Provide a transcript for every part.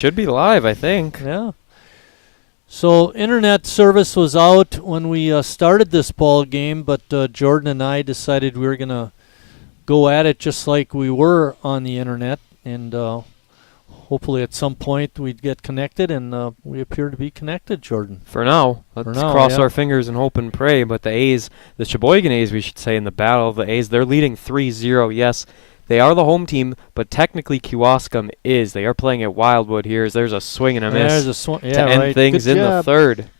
Should be live, I think. Yeah. So internet service was out when we started this ball game, but Jordan and I decided we were going to go at it just like we were on the internet, and hopefully at some point we'd get connected, and we appear to be connected, Jordan. For now. Let's cross our fingers and hope and pray. But the A's, the Sheboygan A's, we should say, in the battle of the A's, they're leading 3-0. Yes, they are the home team, but technically Kewaskum is. They are playing at Wildwood here. There's a swing and a miss to end things in the third.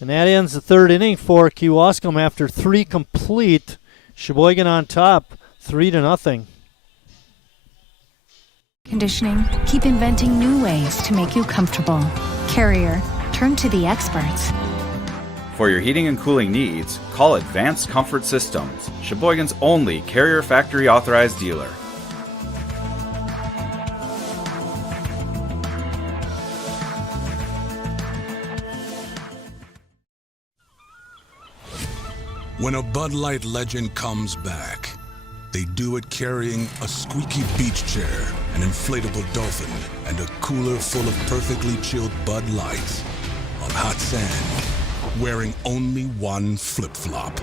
And that ends the third inning for Kewaskum after 3 complete. Sheboygan on top, 3-0. Conditioning, keep inventing new ways to make you comfortable. Carrier, turn to the experts. For your heating and cooling needs, call Advanced Comfort Systems, Sheboygan's only Carrier factory authorized dealer. When a Bud Light legend comes back, they do it carrying a squeaky beach chair, an inflatable dolphin, and a cooler full of perfectly chilled Bud Lights on hot sand, wearing only one flip-flop.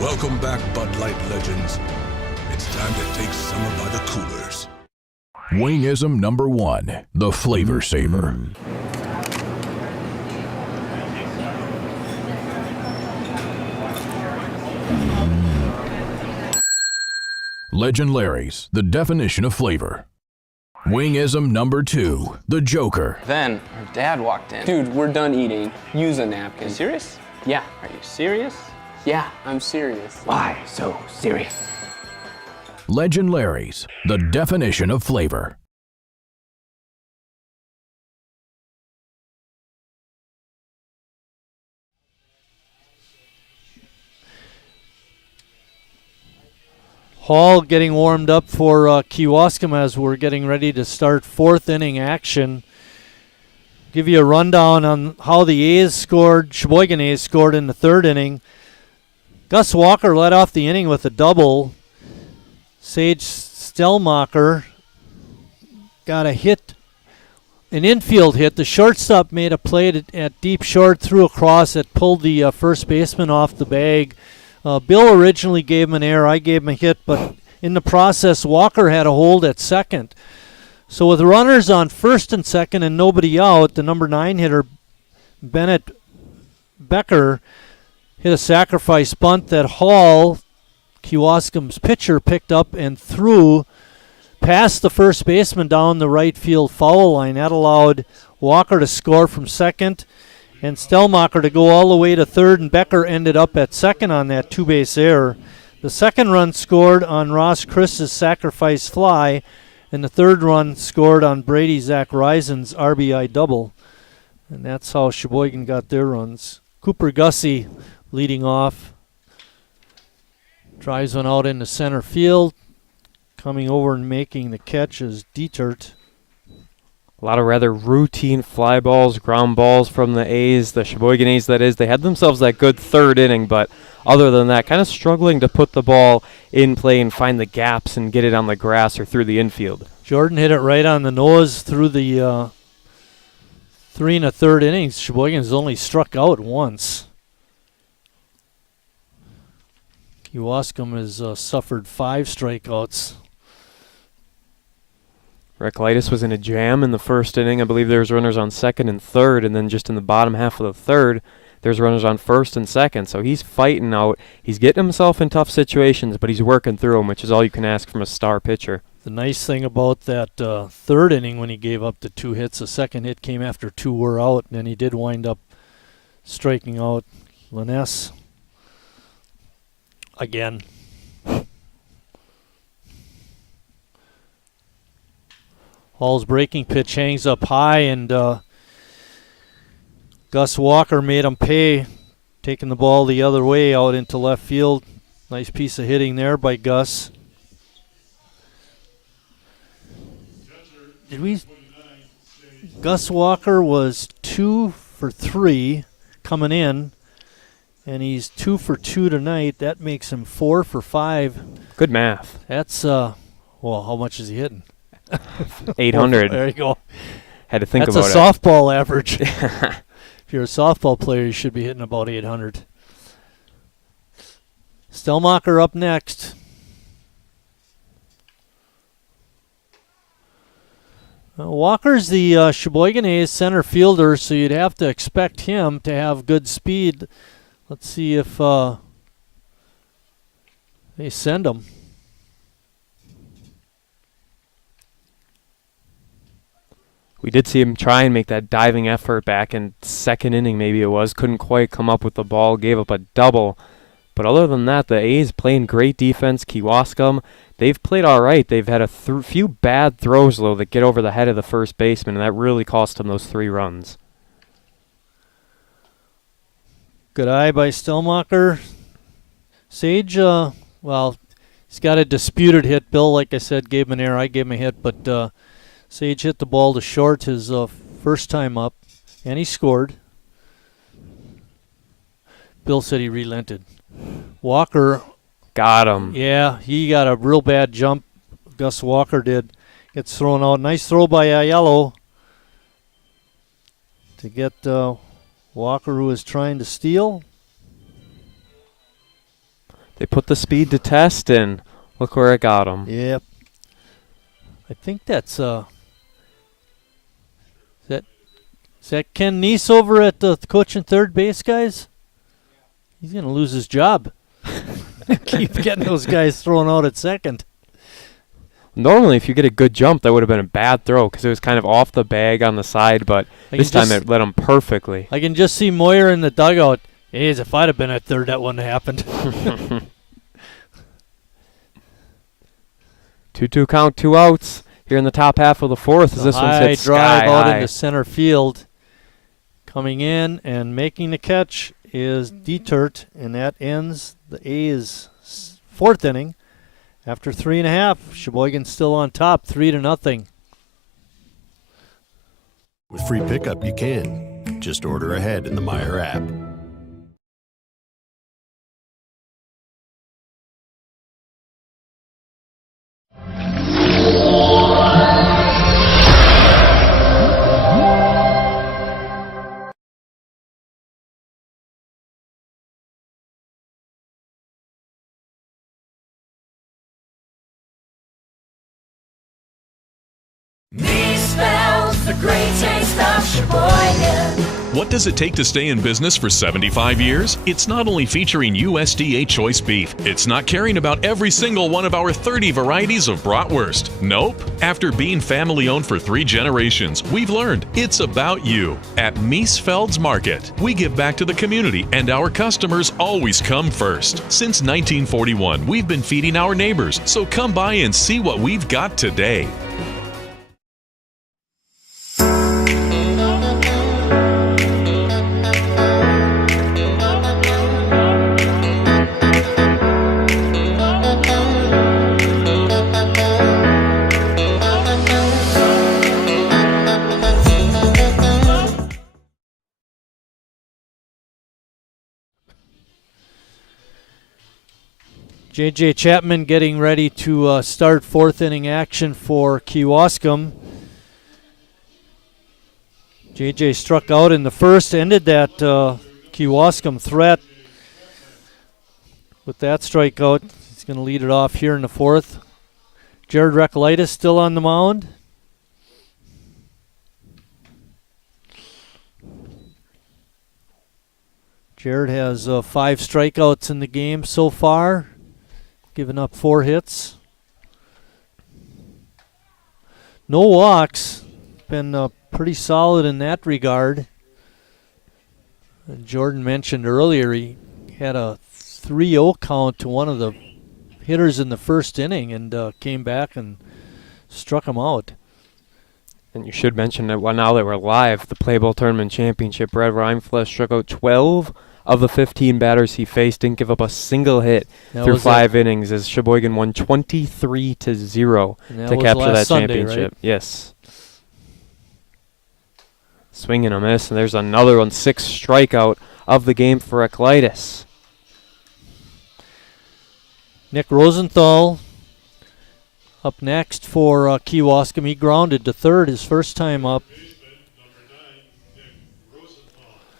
Welcome back, Bud Light legends. It's time to take summer by the coolers. Wingism number 1, the Flavor Saver. Legend Larry's, the definition of flavor. Wingism number 2, the Joker. Then her dad walked in. Dude, we're done eating. Use a napkin. You serious? Yeah. Are you serious? Yeah, I'm serious. Why so serious? Legend Larry's, the definition of flavor. Hall getting warmed up for Kewaskum as we're getting ready to start 4th inning action. Give you a rundown on how the A's scored, Sheboygan A's scored in the 3rd inning. Gus Walker led off the inning with a double. Sage Stellmacher got a hit, an infield hit. The shortstop made a play at deep short, threw across that pulled the first baseman off the bag. Bill originally gave him an error. I gave him a hit, but in the process, Walker had a hold at second. So with runners on first and second and nobody out, the number 9 hitter, Bennett Becker, hit a sacrifice bunt that Hall, Kewaskum's pitcher, picked up and threw past the first baseman down the right field foul line. That allowed Walker to score from second and Stellmacher to go all the way to third, and Becker ended up at second on that 2-base error. The second run scored on Ross Chris's sacrifice fly, and the third run scored on Brady Zach Risen's RBI double. And that's how Sheboygan got their runs. Cooper Gussie leading off. Drives one out into center field. Coming over and making the catch is Dietert. A lot of rather routine fly balls, ground balls from the A's, the Sheboygan A's that is. They had themselves that good 3rd inning, but other than that, kind of struggling to put the ball in play and find the gaps and get it on the grass or through the infield. Jordan hit it right on the nose through the 3 1/3 innings. Sheboygan's only struck out once. Kewaskum has suffered 5 strikeouts. Reklitis was in a jam in the 1st inning. I believe there was runners on 2nd and 3rd, and then just in the bottom half of the 3rd, there's runners on 1st and 2nd. So he's fighting out. He's getting himself in tough situations, but he's working through them, which is all you can ask from a star pitcher. The nice thing about that 3rd inning when he gave up the 2 hits, the second hit came after 2 were out, and then he did wind up striking out Liness again. Hall's breaking pitch hangs up high, and Gus Walker made him pay, taking the ball the other way out into left field. Nice piece of hitting there by Gus. Gus Walker was 2 for 3 coming in, And he's 2 for 2 tonight. That makes him 4 for 5. Good math. That's, well, how much is he hitting? 800. There you go. Had to think That's about a softball average. If you're a softball player, you should be hitting about 800. Stelmacher up next. Walker's the Sheboygan A's center fielder, so you'd have to expect him to have good speed. Let's see if they send him. We did see him try and make that diving effort back in second inning, maybe it was. Couldn't quite come up with the ball, gave up a double. But other than that, the A's playing great defense. Kewaskum, they've played all right. They've had a few bad throws, though, that get over the head of the first baseman, and that really cost them those 3 runs. Good eye by Stelmacher. Sage, well, he's got a disputed hit. Bill, like I said, gave him an error. I gave him a hit, but Sage hit the ball to short his first time up, and he scored. Bill said he relented. Walker. Got him. Yeah, he got a real bad jump. Gus Walker did. Gets thrown out. Nice throw by Aiello to get Walker, who was trying to steal. They put the speed to test, and look where it got him. Yep. I think that's is that Ken Neese over at the coach and third base, guys? He's gonna lose his job. Keep getting those guys thrown out at second. Normally, if you get a good jump, that would have been a bad throw because it was kind of off the bag on the side, but this time it led him perfectly. I can just see Moyer in the dugout. Hey, if I'd have been at third, that wouldn't have happened. 2-2 count, 2 outs here in the top half of the fourth. As this one's hit drive sky out high. into center field. Coming in and making the catch is Dietert, and that ends the A's 4th inning. After 3.5, Sheboygan's still on top, 3-0. With free pickup, you can. Just order ahead in the Meijer app. The great taste of Sheboygan. What does it take to stay in business for 75 years? It's not only featuring USDA choice beef. It's not caring about every single one of our 30 varieties of bratwurst. Nope. After being family owned for 3 generations, we've learned it's about you. At Miesfeld's Market, we give back to the community and our customers always come first. Since 1941, we've been feeding our neighbors, so come by and see what we've got today. J.J. Chapman getting ready to start 4th inning action for Kewaskum. J.J. struck out in the first, ended that Kewaskum threat with that strikeout. He's going to lead it off here in the 4th. Jared Recolytis still on the mound. Jared has 5 strikeouts in the game so far. Given up 4 hits. No walks. Been pretty solid in that regard. Jordan mentioned earlier he had a 3-0 count to one of the hitters in the first inning and came back and struck him out. And you should mention that now that we're live, the Play Bowl Tournament Championship, Brad Reinflesh struck out 12 of the 15 batters he faced, didn't give up a single hit through 5 innings as Sheboygan won 23-0 to capture that championship. Right? Yes. Swing and a miss, and there's another one, 6 strikeout of the game for Eclitis. Nick Rosenthal up next for Kewaskum. He grounded to third his first time up.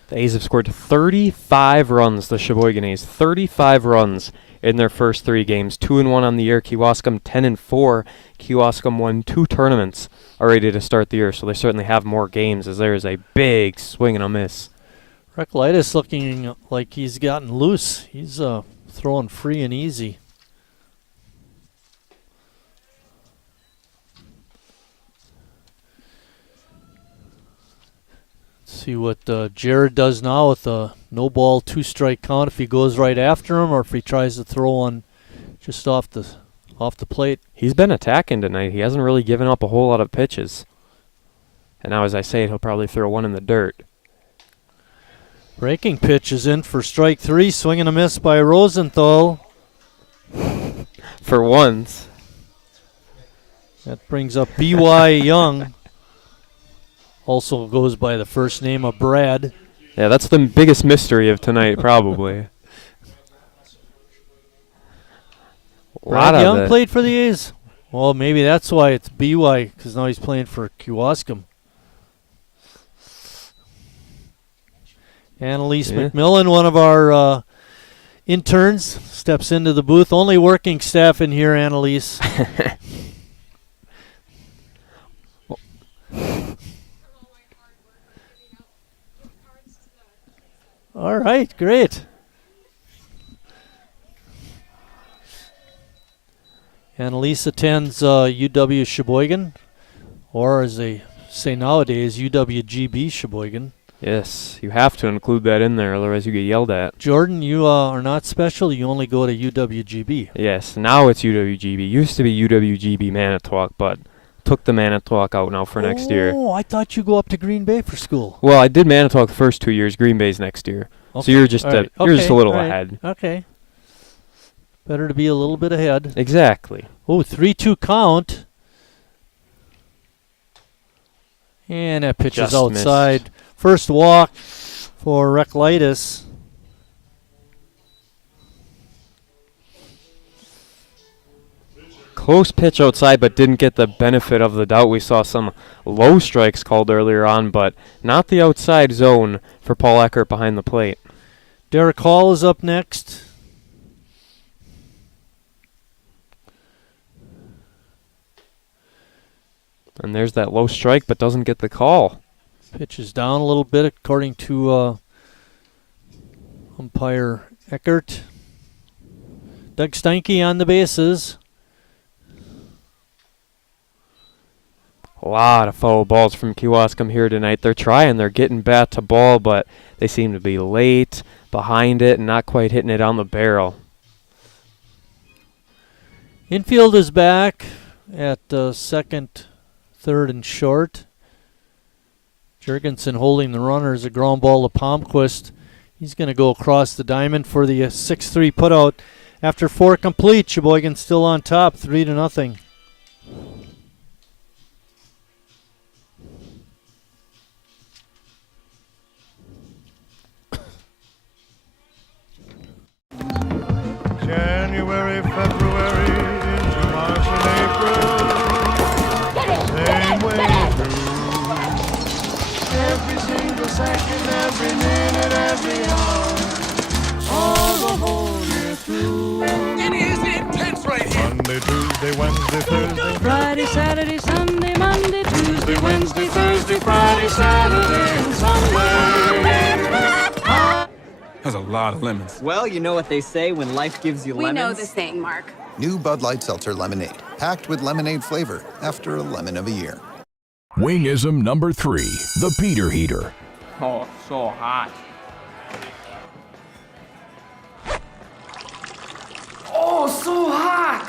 The A's have scored 35 runs, the Sheboygan A's. 35 runs in their first 3 games. 2-1 on the year. Kewaskum 10-4. Kewaskum won 2 tournaments already to start the year, so they certainly have more games as there is a big swing and a miss. Reclitus looking like he's gotten loose. He's throwing free and easy. See what Jared does now with a no ball 2-strike count, if he goes right after him or if he tries to throw one just off the plate. He's been attacking tonight. He hasn't really given up a whole lot of pitches. And now as I say it, he'll probably throw one in the dirt. Breaking pitch is in for strike 3, swing and a miss by Rosenthal. For once. That brings up B.Y. Young. Also goes by the first name of Brad. Yeah, that's the biggest mystery of tonight, probably. Brad Young played for the A's? Well, maybe that's why it's B.Y., because now he's playing for Kewaskum. Annalise McMillan, one of our interns, steps into the booth. Only working staff in here, Annalise. All right, great. Annalise attends UW Sheboygan, or as they say nowadays, UWGB Sheboygan. Yes, you have to include that in there, otherwise you get yelled at. Jordan, you are not special. You only go to UWGB. Yes, now it's UWGB. Used to be UWGB Manitowoc, but took the Manitowoc out now for next year. Oh, I thought you go up to Green Bay for school. Well, I did Manitowoc the first 2 years. Green Bay's next year. Okay. So you're just you're just a little ahead. Okay. Better to be a little bit ahead. Exactly. Oh, 3-2 count. And that pitch is outside. Missed. First walk for Reclitus. Close pitch outside, but didn't get the benefit of the doubt. We saw some low strikes called earlier on, but not the outside zone for Paul Eckert behind the plate. Derek Hall is up next. And there's that low strike, but doesn't get the call. Pitch is down a little bit, according to umpire Eckert. Doug Steinke on the bases. A lot of foul balls from Kewaskum here tonight. They're trying. They're getting bat to ball, but they seem to be late, behind it, and not quite hitting it on the barrel. Infield is back at second, third, and short. Jurgensen holding the runner as a ground ball to Palmquist. He's going to go across the diamond for the 6-3 putout. After 4 complete, Sheboygan still on top, 3-0. January, February, into March and April. Same way through. Every single second, every minute, every hour. All the whole year through. It is intense right here. Monday, Tuesday, Wednesday, Thursday. Friday, Saturday, Sunday, Monday, Tuesday, Wednesday, Thursday, Friday, Saturday, and Sunday. That's a lot of lemons. Well, you know what they say when life gives you lemons. We know the saying, Mark. New Bud Light Seltzer Lemonade, packed with lemonade flavor after a lemon of a year. Wingism number 3, the Peter Heater. Oh, so hot. Oh, so hot!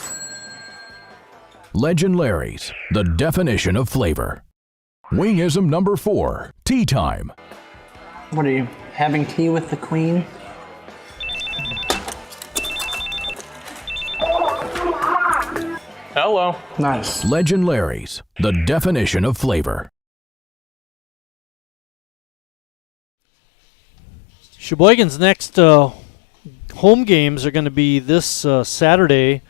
Legend Larry's, the definition of flavor. Wingism number 4, tea time. What are you, having tea with the queen? Hello. Nice. Legend Larry's, the definition of flavor. Sheboygan's next home games are going to be this Saturday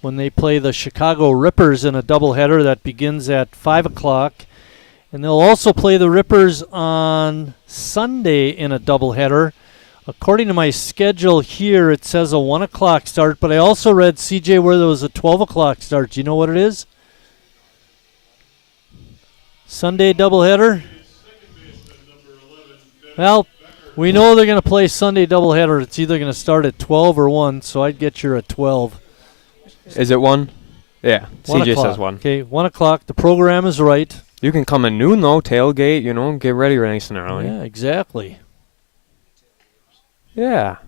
when they play the Chicago Rippers in a doubleheader that begins at 5 o'clock. And they'll also play the Rippers on Sunday in a doubleheader. According to my schedule here, it says a 1 o'clock start, but I also read, CJ, where there was a 12 o'clock start. Do you know what it is? Sunday doubleheader? Well, we know they're going to play Sunday doubleheader. It's either going to start at 12 or 1, so I'd get you at 12. Is it 1? Yeah, 1 CJ o'clock. says 1. Okay, 1 o'clock. The program is right. You can come at noon, though, tailgate, get ready nice and early. Yeah, exactly. Yeah.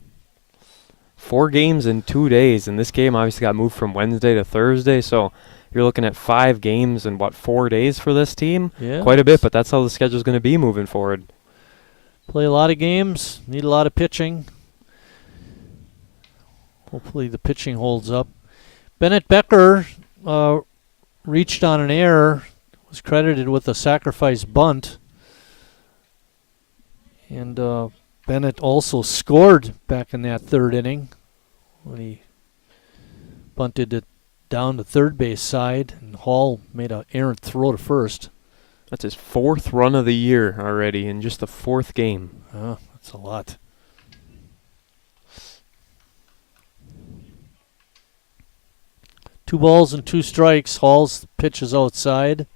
4 games in 2 days, and this game obviously got moved from Wednesday to Thursday, so you're looking at 5 games in, 4 days for this team? Yeah. Quite a bit, but that's how the schedule's going to be moving forward. Play a lot of games, need a lot of pitching. Hopefully the pitching holds up. Bennett Becker reached on an error, was credited with a sacrifice bunt. And Bennett also scored back in that third inning when he bunted it down to third base side, and Hall made an errant throw to first. That's his 4th run of the year already in just the 4th game. Oh, that's a lot. Two balls and 2 strikes. Hall's pitch is outside.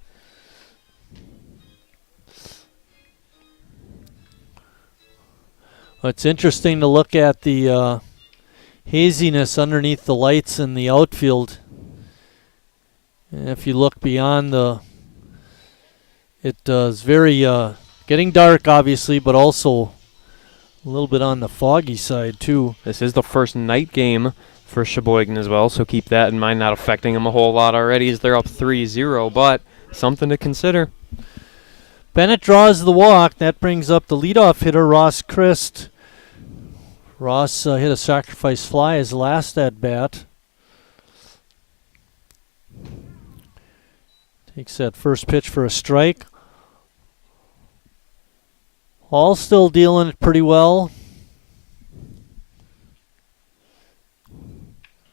Well, it's interesting to look at the haziness underneath the lights in the outfield. And if you look beyond it is very getting dark, obviously, but also a little bit on the foggy side, too. This is the first night game for Sheboygan as well, so keep that in mind. Not affecting them a whole lot already as they're up 3-0, but something to consider. Bennett draws the walk. That brings up the leadoff hitter, Ross Christ. Ross hit a sacrifice fly his last at bat. Takes that first pitch for a strike. Hall still dealing it pretty well.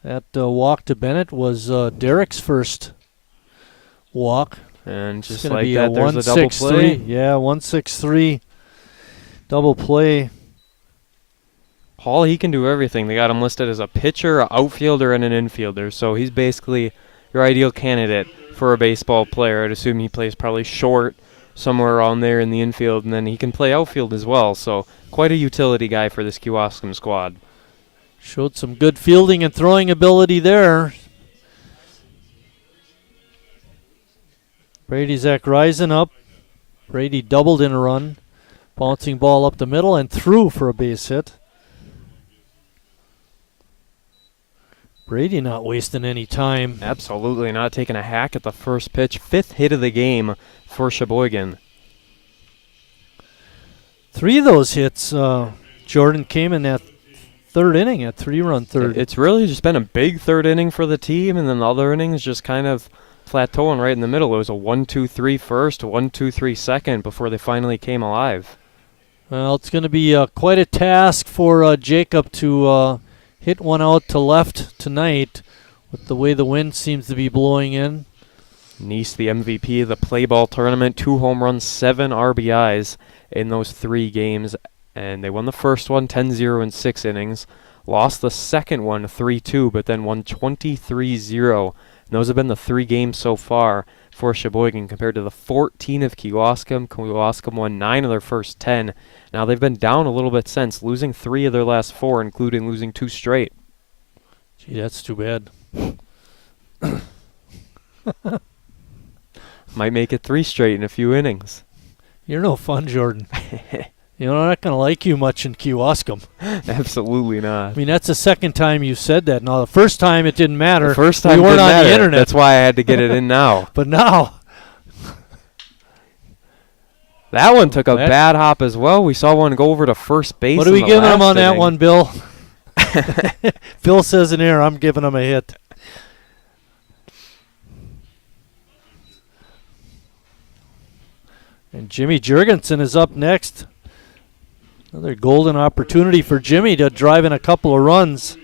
That walk to Bennett was Derek's first walk. And just it's like be that, there's a double play. Yeah, 1-6-3 double play. Hall, he can do everything. They got him listed as a pitcher, an outfielder, and an infielder. So he's basically your ideal candidate for a baseball player. I'd assume he plays probably short, somewhere around there in the infield, and then he can play outfield as well. So quite a utility guy for this Kewaskum squad. Showed some good fielding and throwing ability there. Brady Zach rising up. Brady doubled in a run. Bouncing ball up the middle and through for a base hit. Brady not wasting any time. Absolutely not, taking a hack at the first pitch. 5th hit of the game for Sheboygan. 3 of those hits, Jordan, came in that third inning, at 3-run third. It's really just been a big third inning for the team, and then the other innings just kind of plateauing right in the middle. It was a 1-2-3 first, 1-2-3 second before they finally came alive. Well, it's going to be quite a task for Jacob to hit one out to left tonight with the way the wind seems to be blowing in. Neese, the MVP of the play ball tournament, 2 home runs, 7 RBIs in those 3 games. And they won the first one 10-0 in 6 innings. Lost the second one 3-2, but then won 23-0. And those have been the 3 games so far for Sheboygan compared to the 14 of Kewaskum. Kewaskum won 9 of their first 10. Now they've been down a little bit since, losing 3 of their last 4, including losing 2 straight. Gee, that's too bad. Might make it 3 straight in a few innings. You're no fun, Jordan. I'm not going to like you much in Kewaskum. Absolutely not. I mean, that's the second time you said that. Now, the first time it didn't matter. The first time we weren't on the internet. That's why I had to get it in now. But now. That one took a bad hop as well. We saw one go over to first base. What are we giving him on that inning. one, Bill? Bill says an error. I'm giving him a hit. And Jimmy Jurgensen is up next. Another golden opportunity for Jimmy to drive in a couple of runs.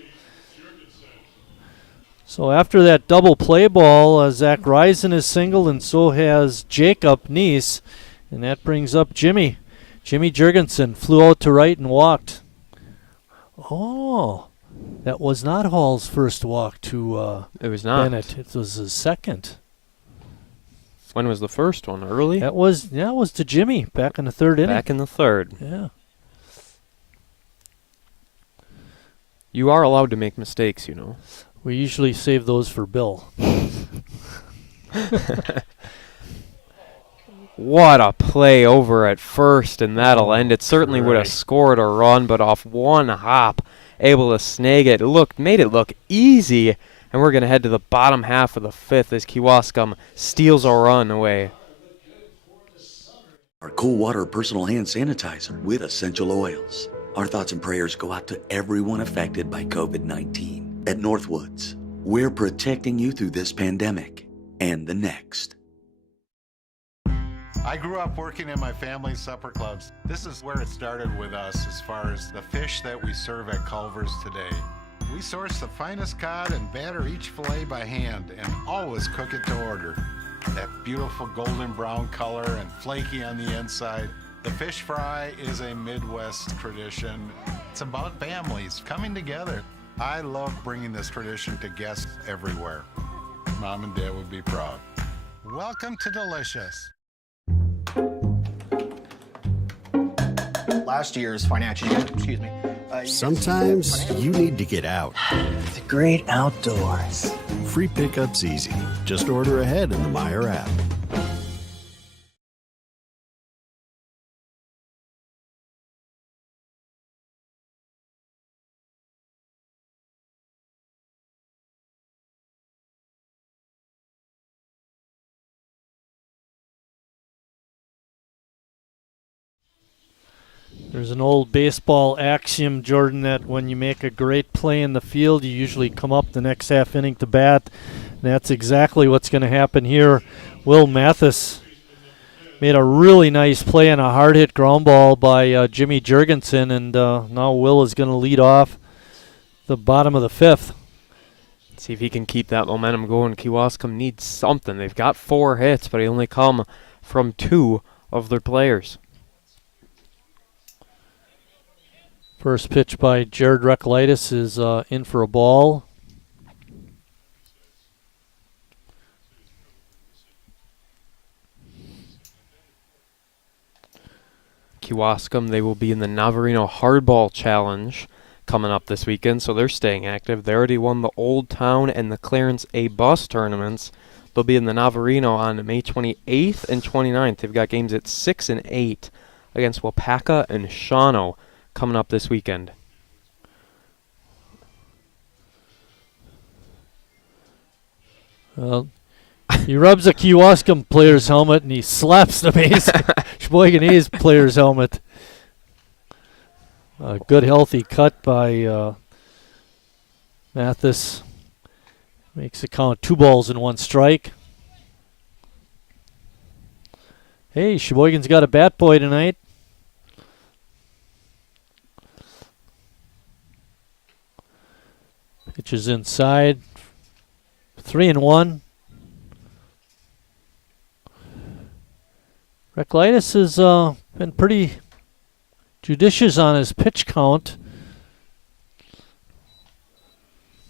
So after that double play ball, Zach Reisen is singled, and so has Jacob Neese. And that brings up Jimmy. Jimmy Jurgensen flew out to right and walked. Oh, that was not Hall's first walk to it was not. Bennett. It was his second. When was the first one? Early? It was to Jimmy back in the third inning. Back in the third. Yeah. You are allowed to make mistakes, you know. We usually save those for Bill. What a play over at first, and that'll end. It certainly would have scored a run, but off one hop, able to snag it. Made it look easy, and we're going to head to the bottom half of the fifth as Kewaskum steals a run away. Our cool water personal hand sanitizer with essential oils. Our thoughts and prayers go out to everyone affected by COVID-19. At Northwoods, we're protecting you through this pandemic and the next. I grew up working in my family's supper clubs. This is where it started with us as far as the fish that we serve at Culver's today. We source the finest cod and batter each fillet by hand and always cook it to order. That beautiful golden brown color and flaky on the inside. The fish fry is a Midwest tradition. It's about families coming together. I love bringing this tradition to guests everywhere. Mom and Dad would be proud. Welcome to Delicious. Last year's financial year, Sometimes you need to get out. The great outdoors. Free pickup's easy. Just order ahead in the Meijer app. There's an old baseball axiom, Jordan, that when you make a great play in the field, you usually come up the next half inning to bat. And that's exactly what's going to happen here. Will Mathis made a really nice play on a hard-hit ground ball by Jimmy Jurgensen, and now Will is going to lead off the bottom of the fifth. See if he can keep that momentum going. Kewaskum needs something. They've got 4 hits, but they only come from 2 of their players. First pitch by Jared Recklitis is in for a ball. Kewaskum, they will be in the Navarino Hardball Challenge coming up this weekend, so they're staying active. They already won the Old Town and the Clarence A. Bus tournaments. They'll be in the Navarino on May 28th and 29th. They've got games at 6 and 8 against Wapaka and Shawano coming up this weekend. Well, he rubs a Kewaskum player's helmet and he slaps the Sheboygan A's player's helmet. A good healthy cut by Mathis. Makes it count 2 balls and 1 strike. Hey, Sheboygan's got a bat boy tonight. Pitches inside. 3-1. Recklitis has been pretty judicious on his pitch count.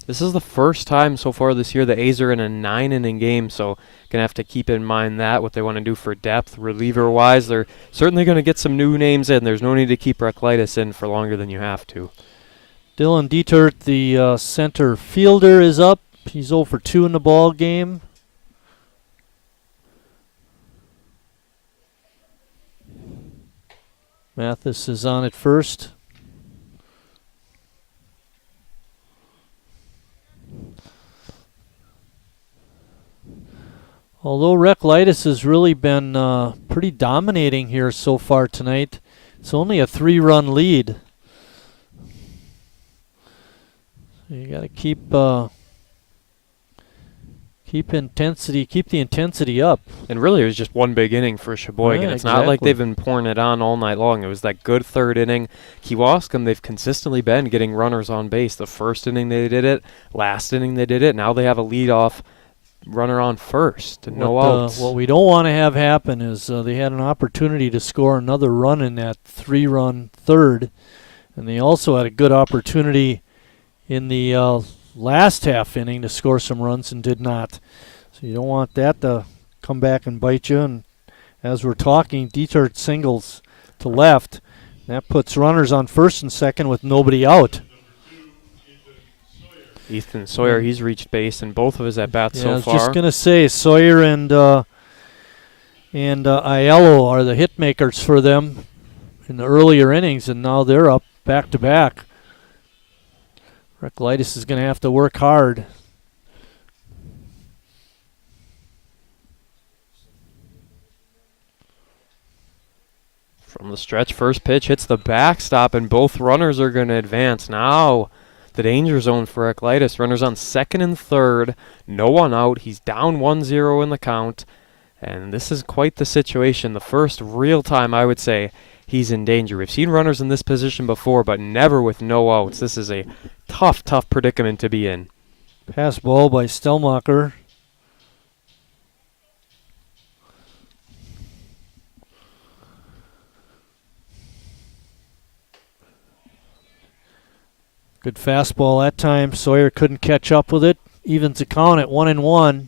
This is the first time so far this year the A's are in a 9-inning game, so going to have to keep in mind that, what they want to do for depth, reliever-wise. They're certainly going to get some new names in. There's no need to keep Recklitis in for longer than you have to. Dylan Dietert, the center fielder, is up. He's 0 for 2 in the ball game. Mathis is on at first. Although Recklitis has really been pretty dominating here so far tonight, it's only a 3-run lead. So you got to keep Keep the intensity up. And really, it was just one big inning for Sheboygan. Yeah, It's not like exactly. they've been pouring it on all night long. It was that good third inning. Kewaskum, they've consistently been getting runners on base. The first inning they did it. Last inning they did it. Now they have a leadoff runner on first and no outs. What we don't want to have happen is they had an opportunity to score another run in that 3-run third, and they also had a good opportunity in the last half inning to score some runs and did not. So you don't want that to come back and bite you. And as we're talking, Dieter singles to left. That puts runners on first and second with nobody out. Ethan Sawyer, he's reached base in both of his at-bats so far. I was just going to say, Sawyer and Aiello are the hit makers for them in the earlier innings, and now they're up back-to-back. Recolytis is going to have to work hard. From the stretch, first pitch hits the backstop, and both runners are going to advance. Now the danger zone for Recolytis. Runners on second and third. No one out. He's down 1-0 in the count. And this is quite the situation. The first real time, I would say, he's in danger. We've seen runners in this position before, but never with no outs. This is a tough predicament to be in. Pass ball by Stelmacher. Good fastball that time. Sawyer couldn't catch up with it. Evens the count at 1-1.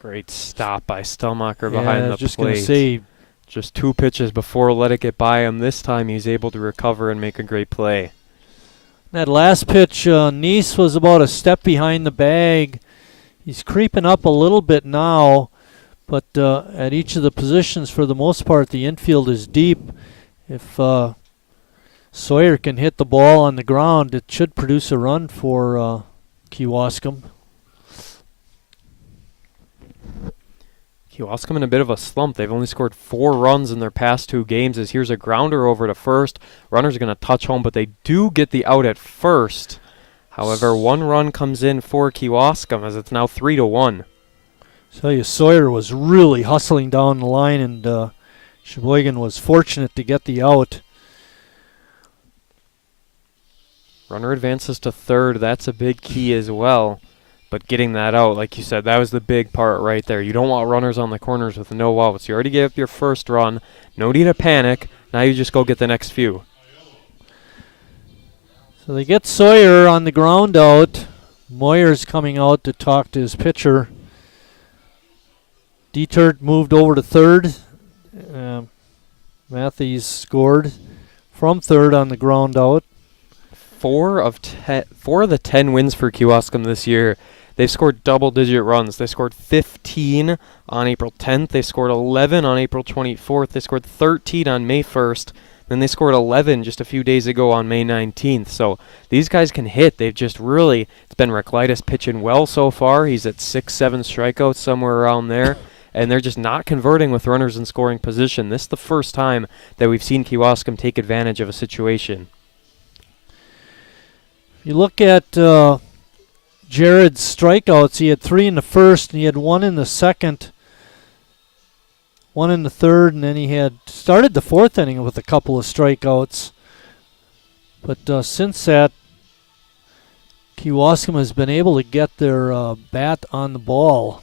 Great stop by Stelmacher behind the just plate. Gonna say, just 2 pitches before let it get by him. This time he's able to recover and make a great play. that last pitch, Neese was about a step behind the bag. He's creeping up a little bit now, but at each of the positions, for the most part, the infield is deep. If Sawyer can hit the ball on the ground, it should produce a run for Kewaskum. Kewaskum in a bit of a slump. They've only scored 4 runs in their past 2 games. As here's a grounder over to first. Runner's going to touch home, but they do get the out at first. However, 1 run comes in for Kewaskum as it's now 3-1. Tell you, Sawyer was really hustling down the line, and Sheboygan was fortunate to get the out. Runner advances to third. That's a big key as well. But getting that out, like you said, that was the big part right there. You don't want runners on the corners with no outs. You already gave up your first run. No need to panic. Now you just go get the next few. So they get Sawyer on the ground out. Moyer's coming out to talk to his pitcher. Dietert moved over to third. Matthews scored from third on the ground out. 4 of the 10 wins for Kewaskum this year, they've scored double-digit runs. They scored 15 on April 10th. They scored 11 on April 24th. They scored 13 on May 1st. Then they scored 11 just a few days ago on May 19th. So these guys can hit. They've just really, it's been Recolytis pitching well so far. He's at 6-7 strikeouts, somewhere around there. And they're just not converting with runners in scoring position. This is the first time that we've seen Kewaskum take advantage of a situation. You look at Jared's strikeouts. He had 3 in the first, and he had 1 in the second, 1 in the third, and then he had started the 4th inning with a couple of strikeouts. But since that, Kewaskum has been able to get their bat on the ball.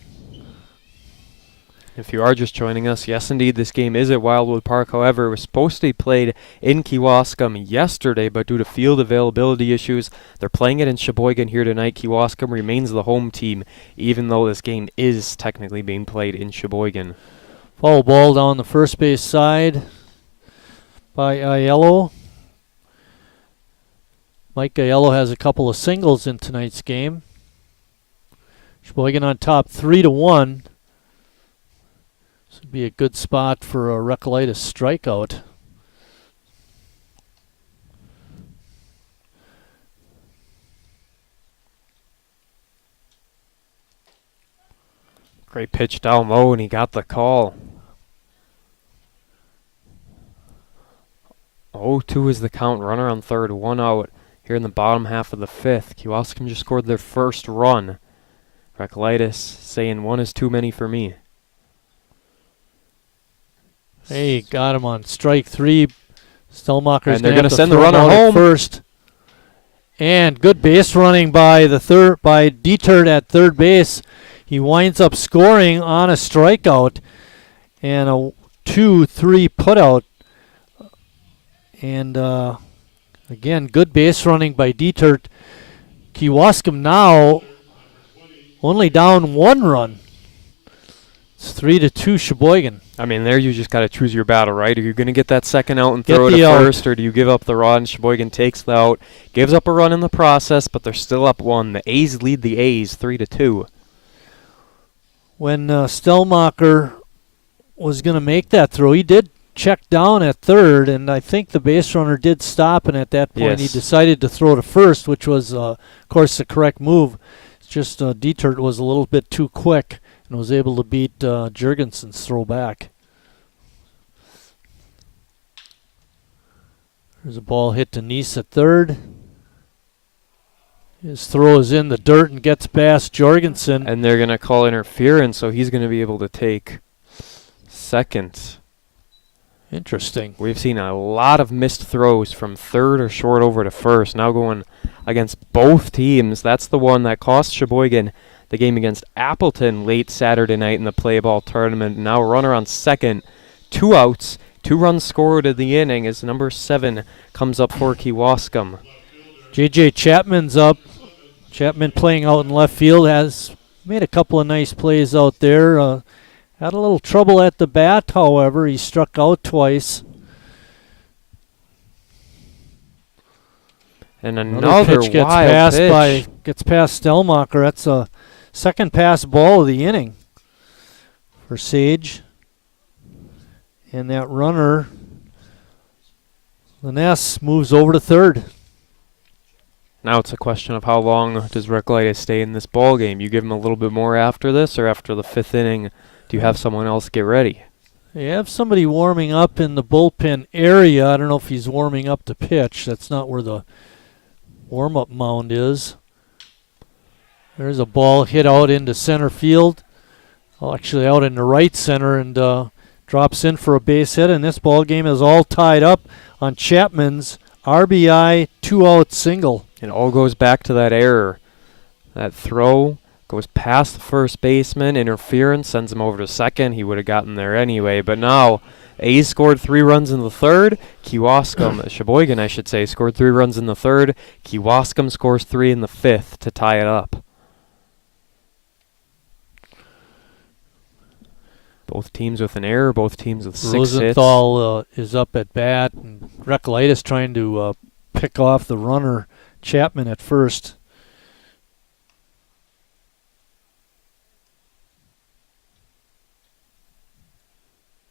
If you are just joining us, yes, indeed, this game is at Wildwood Park. However, it was supposed to be played in Kewaskum yesterday, but due to field availability issues, they're playing it in Sheboygan here tonight. Kewaskum remains the home team, even though this game is technically being played in Sheboygan. Foul ball down the first base side by Aiello. Mike Aiello has a couple of singles in tonight's game. Sheboygan on top 3-1. This would be a good spot for a Recolytis strikeout. Great pitch down low, and he got the call. 0-2 is the count. Runner on third, 1 out here in the bottom half of the fifth. Kewaskum just scored their first run. Recolytis saying 1 is too many for me. Hey, got him on strike 3. Stelmacher's and they're going to send the throw runner him out home at first. And good base running by Dietert at third base. He winds up scoring on a strikeout and a 2-3 putout. And again, good base running by Dietert. Kewaskum now only down 1 run. It's 3-2 Sheboygan. I mean, there you just got to choose your battle, right? Are you going to get that second out and throw it the to out. first, or do you give up the run? Sheboygan takes the out, gives up a run in the process, but they're still up 1. The A's lead the A's 3-2. When Stelmacher was going to make that throw, he did check down at third, and I think the base runner did stop, and at that point he decided to throw to first, which was, of course, the correct move. It's just Dietert was a little bit too quick and was able to beat Jurgensen's throw back. There's a ball hit to Nice at third. His throw is in the dirt and gets past Jurgensen. And they're going to call interference, so he's going to be able to take second. Interesting. We've seen a lot of missed throws from third or short over to first. Now going against both teams. That's the one that cost Sheboygan the game against Appleton late Saturday night in the play ball tournament. Now runner on second, 2 outs, 2 runs scored in the inning as number 7 comes up for Kewaskum. J.J. Chapman's up. Chapman playing out in left field has made a couple of nice plays out there. Had a little trouble at the bat, however. He struck out twice. And another pitch gets wild pitch. Gets past Stelmacher. That's a second pass ball of the inning for Sage. And that runner, Liness, moves over to third. Now it's a question of how long does Recolytis stay in this ball game. You give him a little bit more after this, or after the 5th inning, do you have someone else get ready? You have somebody warming up in the bullpen area. I don't know if he's warming up to pitch. That's not where the warm-up mound is. There's a ball hit out into center field. Well, actually out in the right center, and drops in for a base hit. And this ball game is all tied up on Chapman's RBI 2-out single. It all goes back to that error. That throw goes past the first baseman, interference, sends him over to second. He would have gotten there anyway. But now, A's scored 3 runs in the third. Sheboygan, I should say, scored 3 runs in the third. Kewaskum scores 3 in the 5th to tie it up. Both teams with an error, both teams with 6 hits. Rosenthal is up at bat, and Recolytis trying to pick off the runner, Chapman, at first.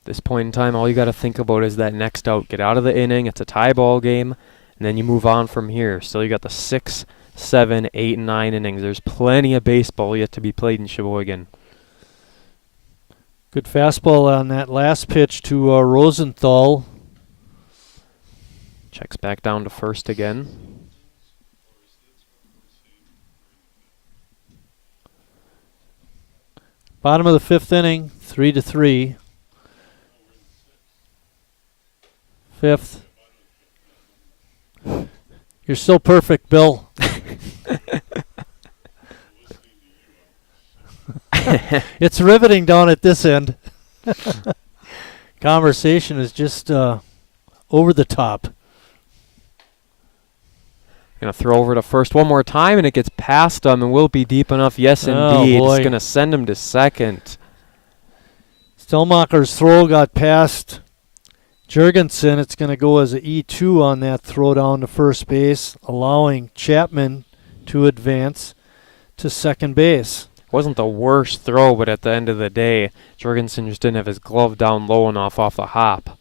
This point in time, all you got to think about is that next out. Get out of the inning. It's a tie ball game, and then you move on from here. Still, you got the 6, 7, 8, and 9 innings. There's plenty of baseball yet to be played in Sheboygan. Good fastball on that last pitch to Rosenthal. Checks back down to first again. Bottom of the 5th inning, 3-3. 5th. You're still perfect, Bill. It's riveting down at this end. Conversation is just over the top. Going to throw over to first one more time, and it gets past him, and will it be deep enough? Yes, indeed. Boy. It's going to send him to second. Stelmacher's throw got past Jurgensen. It's going to go as an E2 on that throw down to first base, allowing Chapman to advance to second base. Wasn't the worst throw, but at the end of the day, Jurgensen just didn't have his glove down low enough off the hop.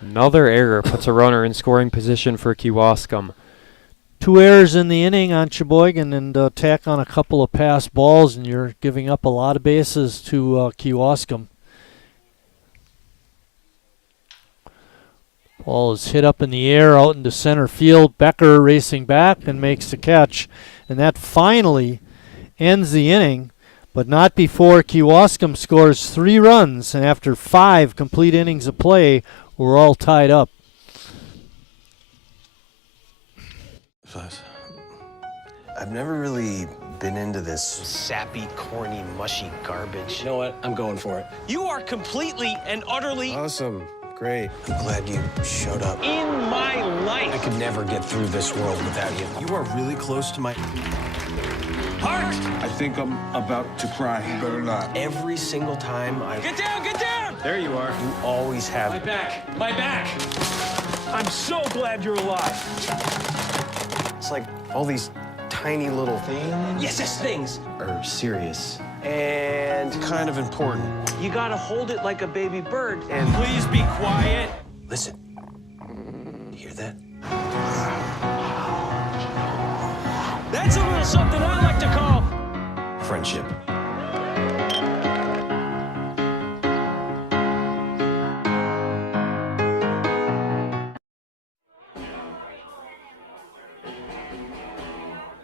Another error puts a runner in scoring position for Kewaskum. 2 errors in the inning on Sheboygan, and tack on a couple of pass balls, and you're giving up a lot of bases to Kewaskum. Ball is hit up in the air out into center field. Becker racing back and makes the catch. And that finally ends the inning, but not before Kewaskum scores 3 runs. And after 5 complete innings of play, we're all tied up. I've never really been into this sappy, corny, mushy garbage. You know what? I'm going for it. You are completely and utterly Awesome. Great. I'm glad you showed up. In my life. I could never get through this world without you. You are really close to my Heart! I think I'm about to cry. You better not. Every single time I... Get down! Get down! There you are. You always have... My back! My back! I'm so glad you're alive. It's like all these tiny little things... Yes, things! ...are serious and kind of important. You gotta hold it like a baby bird. And please be quiet. Listen. You hear that? That's a little something I like to call friendship.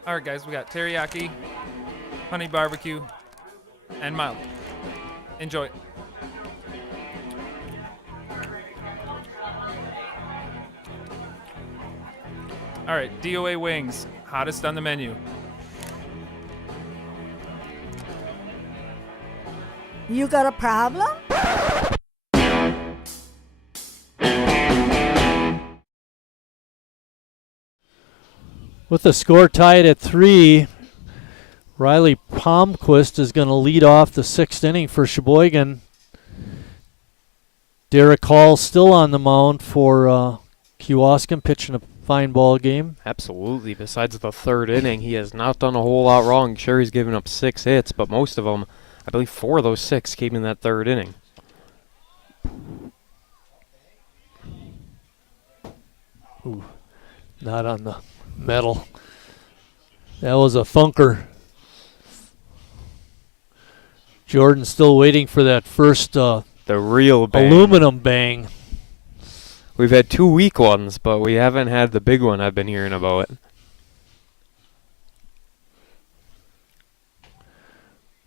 All right, guys, we got teriyaki, honey barbecue, and mild. Enjoy. All right, DOA wings, hottest on the menu. You got a problem? With the score tied at 3, Riley Palmquist is going to lead off the 6th inning for Sheboygan. Derek Hall still on the mound for Kewaskum, pitching a fine ball game. Absolutely. Besides the 3rd inning, he has not done a whole lot wrong. Sure, he's given up 6 hits, but most of them, I believe 4 of those 6 came in that 3rd inning. Ooh, not on the metal. That was a thunker. Jordan still waiting for that first the real bang. Aluminum bang. We've had 2 weak ones, but we haven't had the big one I've been hearing about.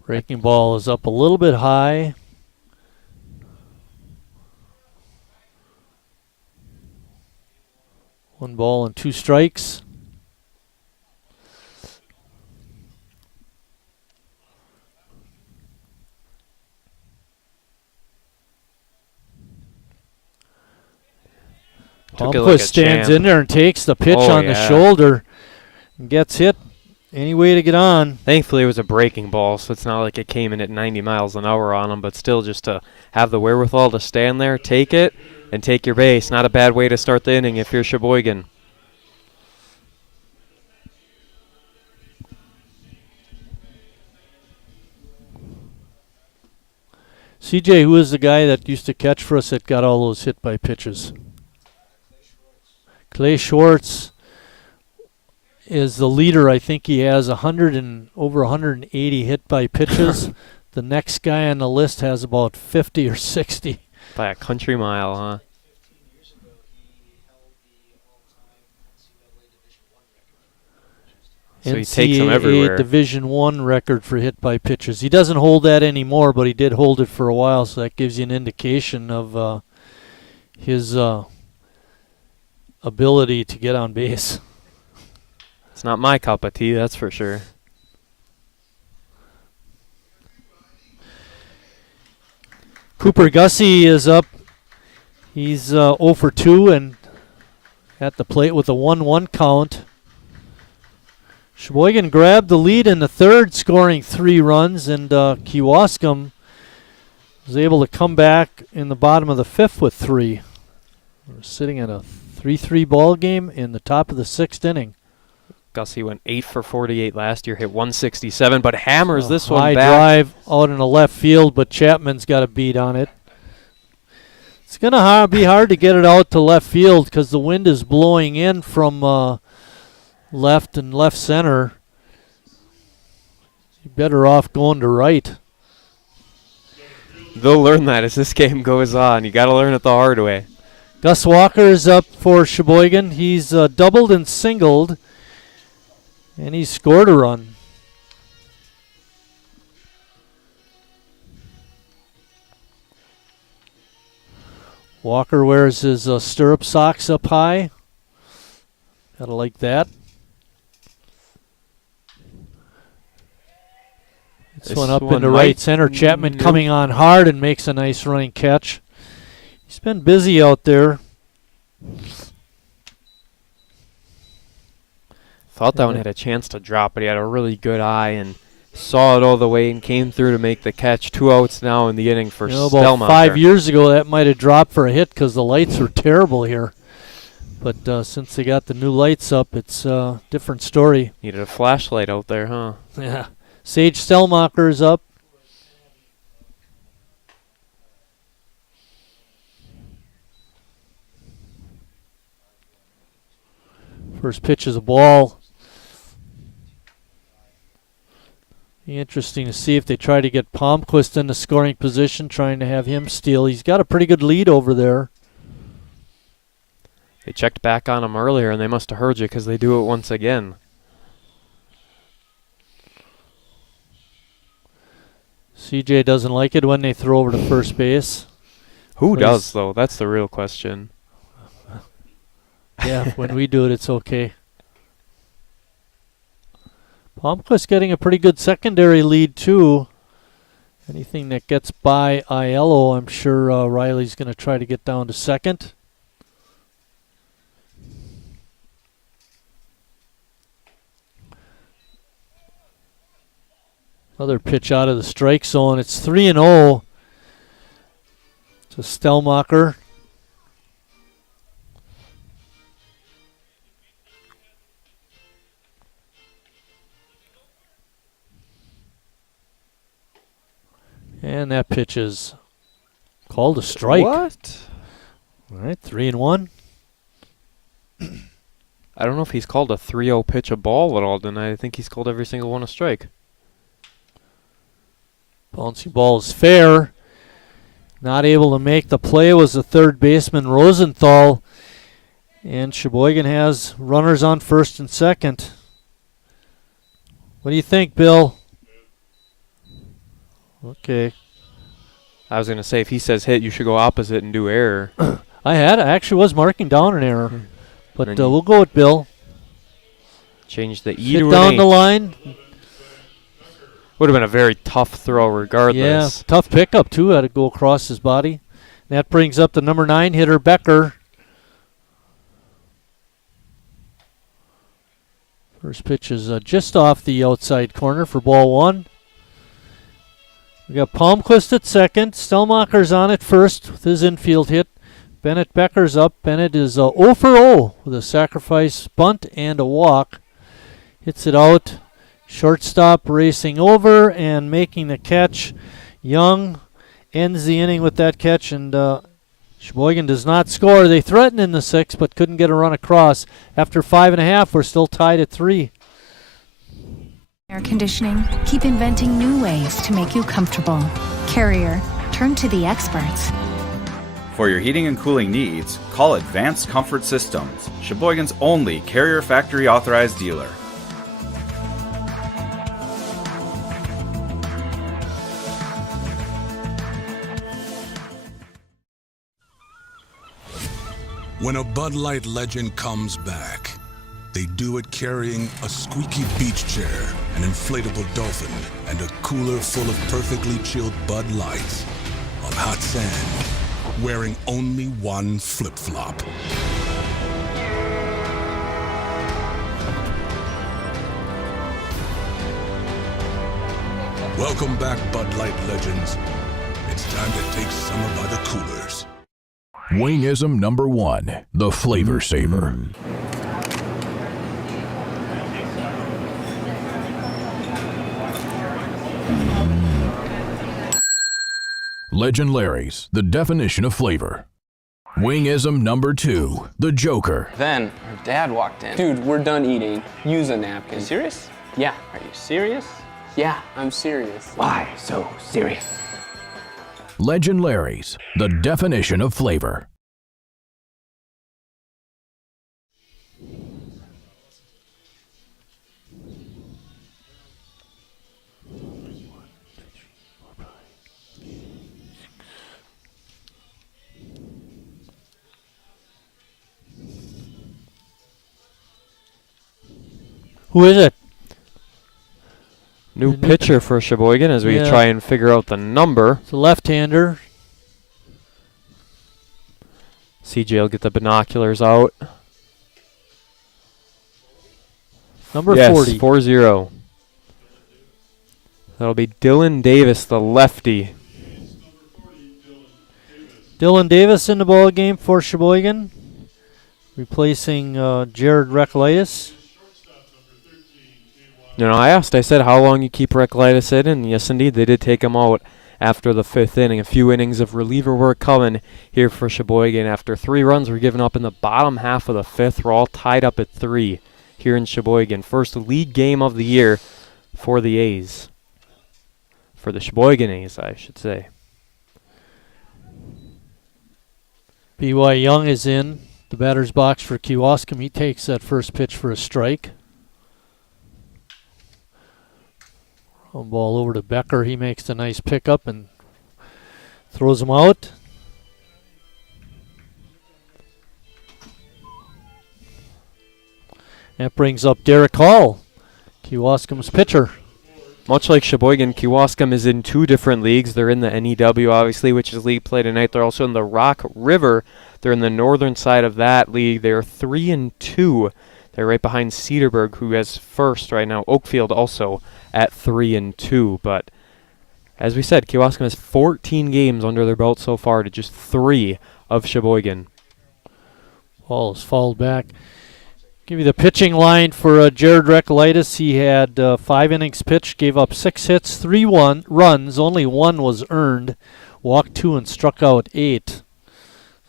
Breaking ball is up a little bit high. One ball and 2 strikes. Palmquist stands in there and takes the pitch on the shoulder and gets hit any way to get on. Thankfully, it was a breaking ball, so it's not like it came in at 90 miles an hour on him, but still just to have the wherewithal to stand there, take it, and take your base. Not a bad way to start the inning if you're Sheboygan. CJ, who is the guy that used to catch for us that got all those hit by pitches? Clay Schwartz is the leader. I think he has over 180 hit by pitches. The next guy on the list has about 50 or 60. By a country mile, huh? So he takes them everywhere. Division I record for hit by pitches. He doesn't hold that anymore, but he did hold it for a while, so that gives you an indication of his ability to get on base. It's not my cup of tea, that's for sure. Cooper Gussie is up. He's 0 for 2 and at the plate with a 1-1 count. Sheboygan grabbed the lead in the 3rd, scoring 3 runs, and Kewaskum was able to come back in the bottom of the 5th with 3. We're sitting at a 3-3 ball game in the top of the 6th inning. Gussie went 8 for 48 last year, hit 167, but hammers this one high back. High drive out in the left field, but Chapman's got a beat on it. It's going to be hard to get it out to left field because the wind is blowing in from left and left center. You're better off going to right. They'll learn that as this game goes on. You got to learn it the hard way. Gus Walker is up for Sheboygan. He's doubled and singled, and he's scored a run. Walker wears his stirrup socks up high. Gotta like that. This one up into right center. Chapman coming on hard and makes a nice running catch. He's been busy out there. Thought that one had a chance to drop, but he had a really good eye and saw it all the way and came through to make the catch. 2 outs now in the inning for Stelmacher. About 5 years ago, that might have dropped for a hit because the lights were terrible here. But since they got the new lights up, it's a different story. Needed a flashlight out there, huh? Yeah. Sage Stelmacher is up. First pitch is a ball. Be interesting to see if they try to get Palmquist in the scoring position, trying to have him steal. He's got a pretty good lead over there. They checked back on him earlier, and they must have heard you because they do it once again. CJ doesn't like it when they throw over to first base. Who does, though? That's the real question. Yeah, when we do it, it's okay. Palmquist getting a pretty good secondary lead, too. Anything that gets by Aiello, I'm sure Riley's going to try to get down to second. Another pitch out of the strike zone. It's 3-0 to Stelmacher. And that pitch is called a strike. What? All right, 3-1. I don't know if he's called a 3-0 pitch a ball at all tonight. I think he's called every single one a strike. Bouncy ball is fair. Not able to make the play was the third baseman, Rosenthal. And Sheboygan has runners on first and second. What do you think, Bill? Okay. I was going to say, if he says hit, you should go opposite and do error. I actually was marking down an error. But we'll go with Bill. Change the E Hit to an down H. the line. Would have been a very tough throw regardless. Yeah, tough pickup, too. Had to go across his body. That brings up the number 9 hitter, Becker. First pitch is just off the outside corner for ball 1. We got Palmquist at second. Stelmacher's on at first with his infield hit. Bennett Becker's up. Bennett is 0 for 0 with a sacrifice bunt and a walk. Hits it out. Shortstop racing over and making the catch. Young ends the inning with that catch, and Sheboygan does not score. They threatened in the 6th, but couldn't get a run across. After 5.5, we're still tied at 3. Air conditioning, keep inventing new ways to make you comfortable. Carrier, turn to the experts. For your heating and cooling needs, call Advanced Comfort Systems, Sheboygan's only Carrier factory authorized dealer. When a Bud Light legend comes back, they do it carrying a squeaky beach chair, an inflatable dolphin, and a cooler full of perfectly chilled Bud Lights on hot sand, wearing only one flip-flop. Welcome back, Bud Light legends. It's time to take summer by the coolers. Wingism number 1, the Flavor Saver. Legend Larry's, the definition of flavor. Wingism number 2, the Joker. Then our dad walked in. Dude, we're done eating. Use a napkin. You serious? Yeah. Are you serious? Yeah, I'm serious. Why so serious? Legend Larry's, the definition of flavor. Who is it? New pitcher for Sheboygan as we try and figure out the number. It's a left-hander. CJ will get the binoculars out. Number yes, 40. 4-0. That'll be Dylan Davis, the lefty. Dylan Davis in the ball game for Sheboygan, replacing Jared Recklitis. You know, I said how long you keep Recklitis in, and yes, indeed, they did take him out after the 5th inning. A few innings of reliever work coming here for Sheboygan. After 3 runs were given up in the bottom half of the 5th, we're all tied up at 3 here in Sheboygan. First league game of the year for the A's. For the Sheboygan A's, I should say. B.Y. Young is in the batter's box for Kewaskum. He takes that first pitch for a strike. Ball over to Becker. He makes the nice pickup and throws him out. That brings up Derek Hall, Kewaskum's pitcher. Much like Sheboygan, Kewaskum is in 2 different leagues. They're in the NEW, obviously, which is league play tonight. They're also in the Rock River. They're in the northern side of that league. They're 3-2. They're right behind Cedarburg, who has first right now. Oakfield also at 3-2. But as we said, Kewaskum has 14 games under their belt so far to just 3 of Sheboygan. Ball is fouled back. Give you the pitching line for Jared Recklitis. He had 5 innings pitched, gave up 6 hits, 3 runs. Only 1 was earned. Walked 2 and struck out 8.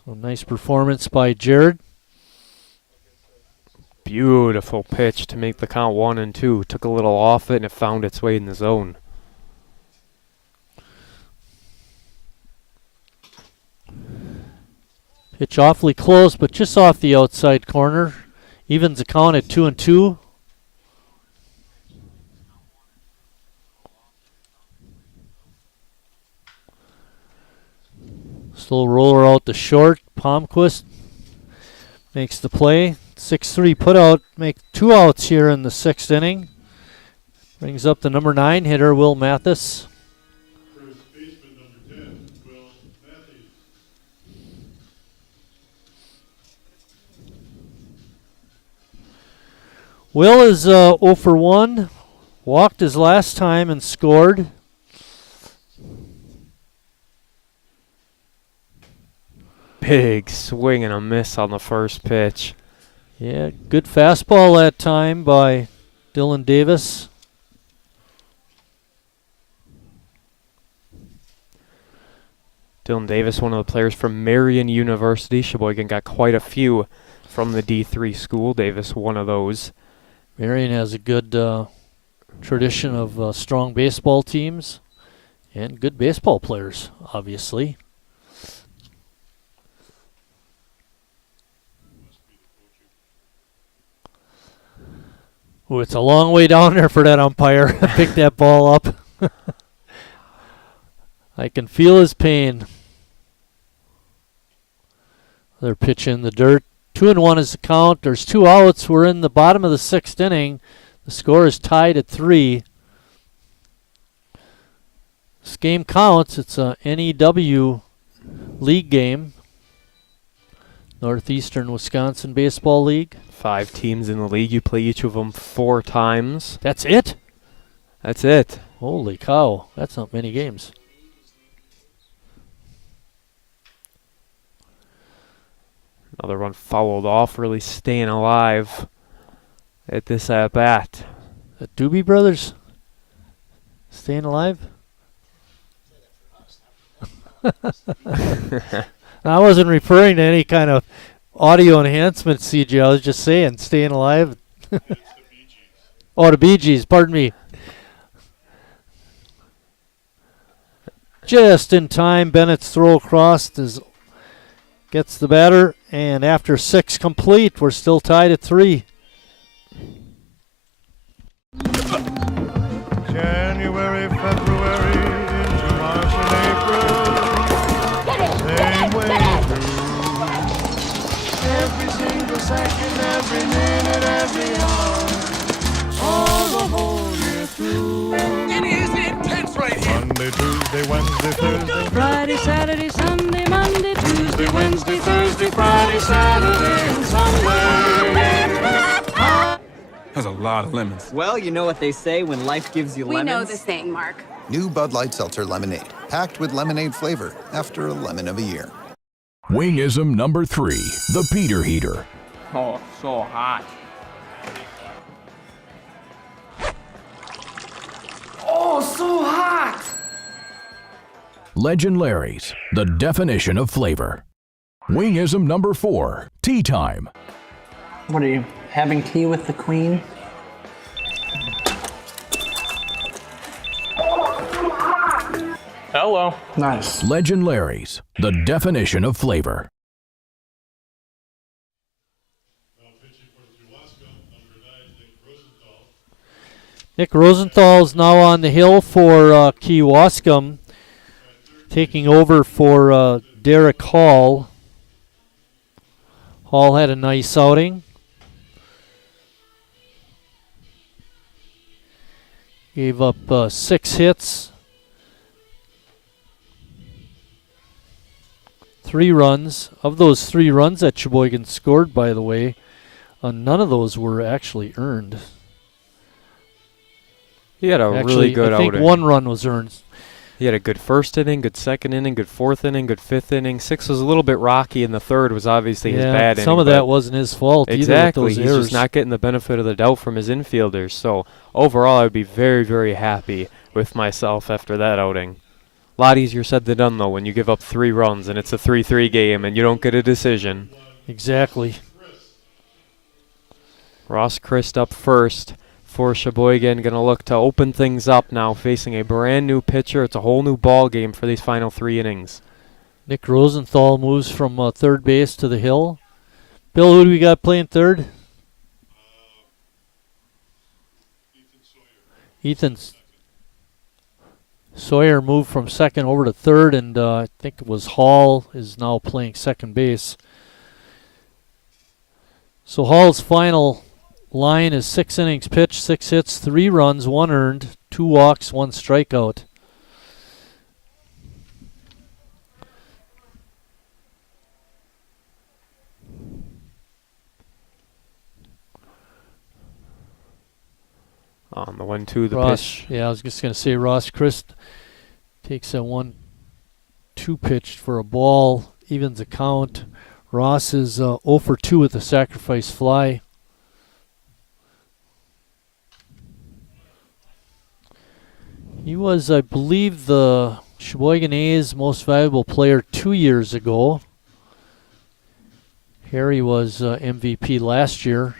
So nice performance by Jared. Beautiful pitch to make the count 1-2. Took a little off it and it found its way in the zone. Pitch awfully close, but just off the outside corner. Evens the count at 2-2. Slow roller out to short. Palmquist makes the play. 6-3 put out. Make 2 outs here in the 6th inning. Brings up the number 9 hitter, Will Mathis. Will is 0 for 1. Walked his last time and scored. Big swing and a miss on the first pitch. Yeah, good fastball that time by Dylan Davis. Dylan Davis, one of the players from Marion University. Sheboygan got quite a few from the D3 school. Davis, one of those. Marion has a good tradition of strong baseball teams and good baseball players, obviously. Oh, it's a long way down there for that umpire. Pick that ball up. I can feel his pain. They're pitching the dirt. 2-1 is the count. There's 2 outs. We're in the bottom of the 6th inning. The score is tied at 3. This game counts. It's a NEW league game. Northeastern Wisconsin Baseball League. 5 teams in the league. You play each of them 4 times. That's it? That's it. Holy cow. That's not many games. Another one fouled off, really staying alive at this at-bat. The Doobie Brothers staying alive? I wasn't referring to any kind of audio enhancement, CJ. I was just saying, staying alive. Oh, the Bee Gees, pardon me. Just in time, Bennett's throw across gets the batter, and after 6 complete, we're still tied at 3. January, February, into March and April. Same way through. Every single second, every minute, every hour. Thursday, Friday, Saturday, Sunday, Monday, Tuesday, Wednesday, Thursday, Friday, Saturday, and Sunday. That's a lot of lemons. Well, you know what they say when life gives you We lemons. know the saying, Mark. New Bud Light Seltzer Lemonade, packed with lemonade flavor after a lemon of a year. Wingism number 3, the Peter Heater. Oh, so hot. Oh, so hot! Legend Larry's, the definition of flavor. Wingism number 4, Tea Time. What are you, having tea with the queen? Hello. Nice. Legend Larry's, the definition of flavor. Nick Rosenthal's now on the hill for Kewaskum, taking over for Derek Hall. Hall had a nice outing. Gave up 6 hits, 3 runs. Of those 3 runs that Sheboygan scored, by the way, none of those were actually earned. He had a really good outing. I think 1 run was earned. He had a good first inning, good second inning, good fourth inning, good fifth inning. 6 was a little bit rocky, and the third was obviously his bad inning. Some of that wasn't his fault exactly. either with those He's errors. just not getting the benefit of the doubt from his infielders. So overall, I would be very, very happy with myself after that outing. A lot easier said than done, though, when you give up 3 runs and it's a 3-3 game and you don't get a decision. Exactly. Ross Christ up first for Sheboygan. Going to look to open things up now, facing a brand new pitcher. It's a whole new ball game for these final 3 innings. Nick Rosenthal moves from third base to the hill. Bill, who do we got playing third? Ethan Sawyer moved from second over to third, and I think it was Hall is now playing second base. So Hall's final line is 6 innings pitched, 6 hits, 3 runs, 1 earned, 2 walks, 1 strikeout. On the 1-2, the Ross, pitch. Yeah, I was just going to say Ross Christ takes a 1-2 pitch for a ball, evens the count. Ross is 0 for 2 with a sacrifice fly. He was, I believe, the Sheboygan A's most valuable player 2 years ago. Harry was MVP last year.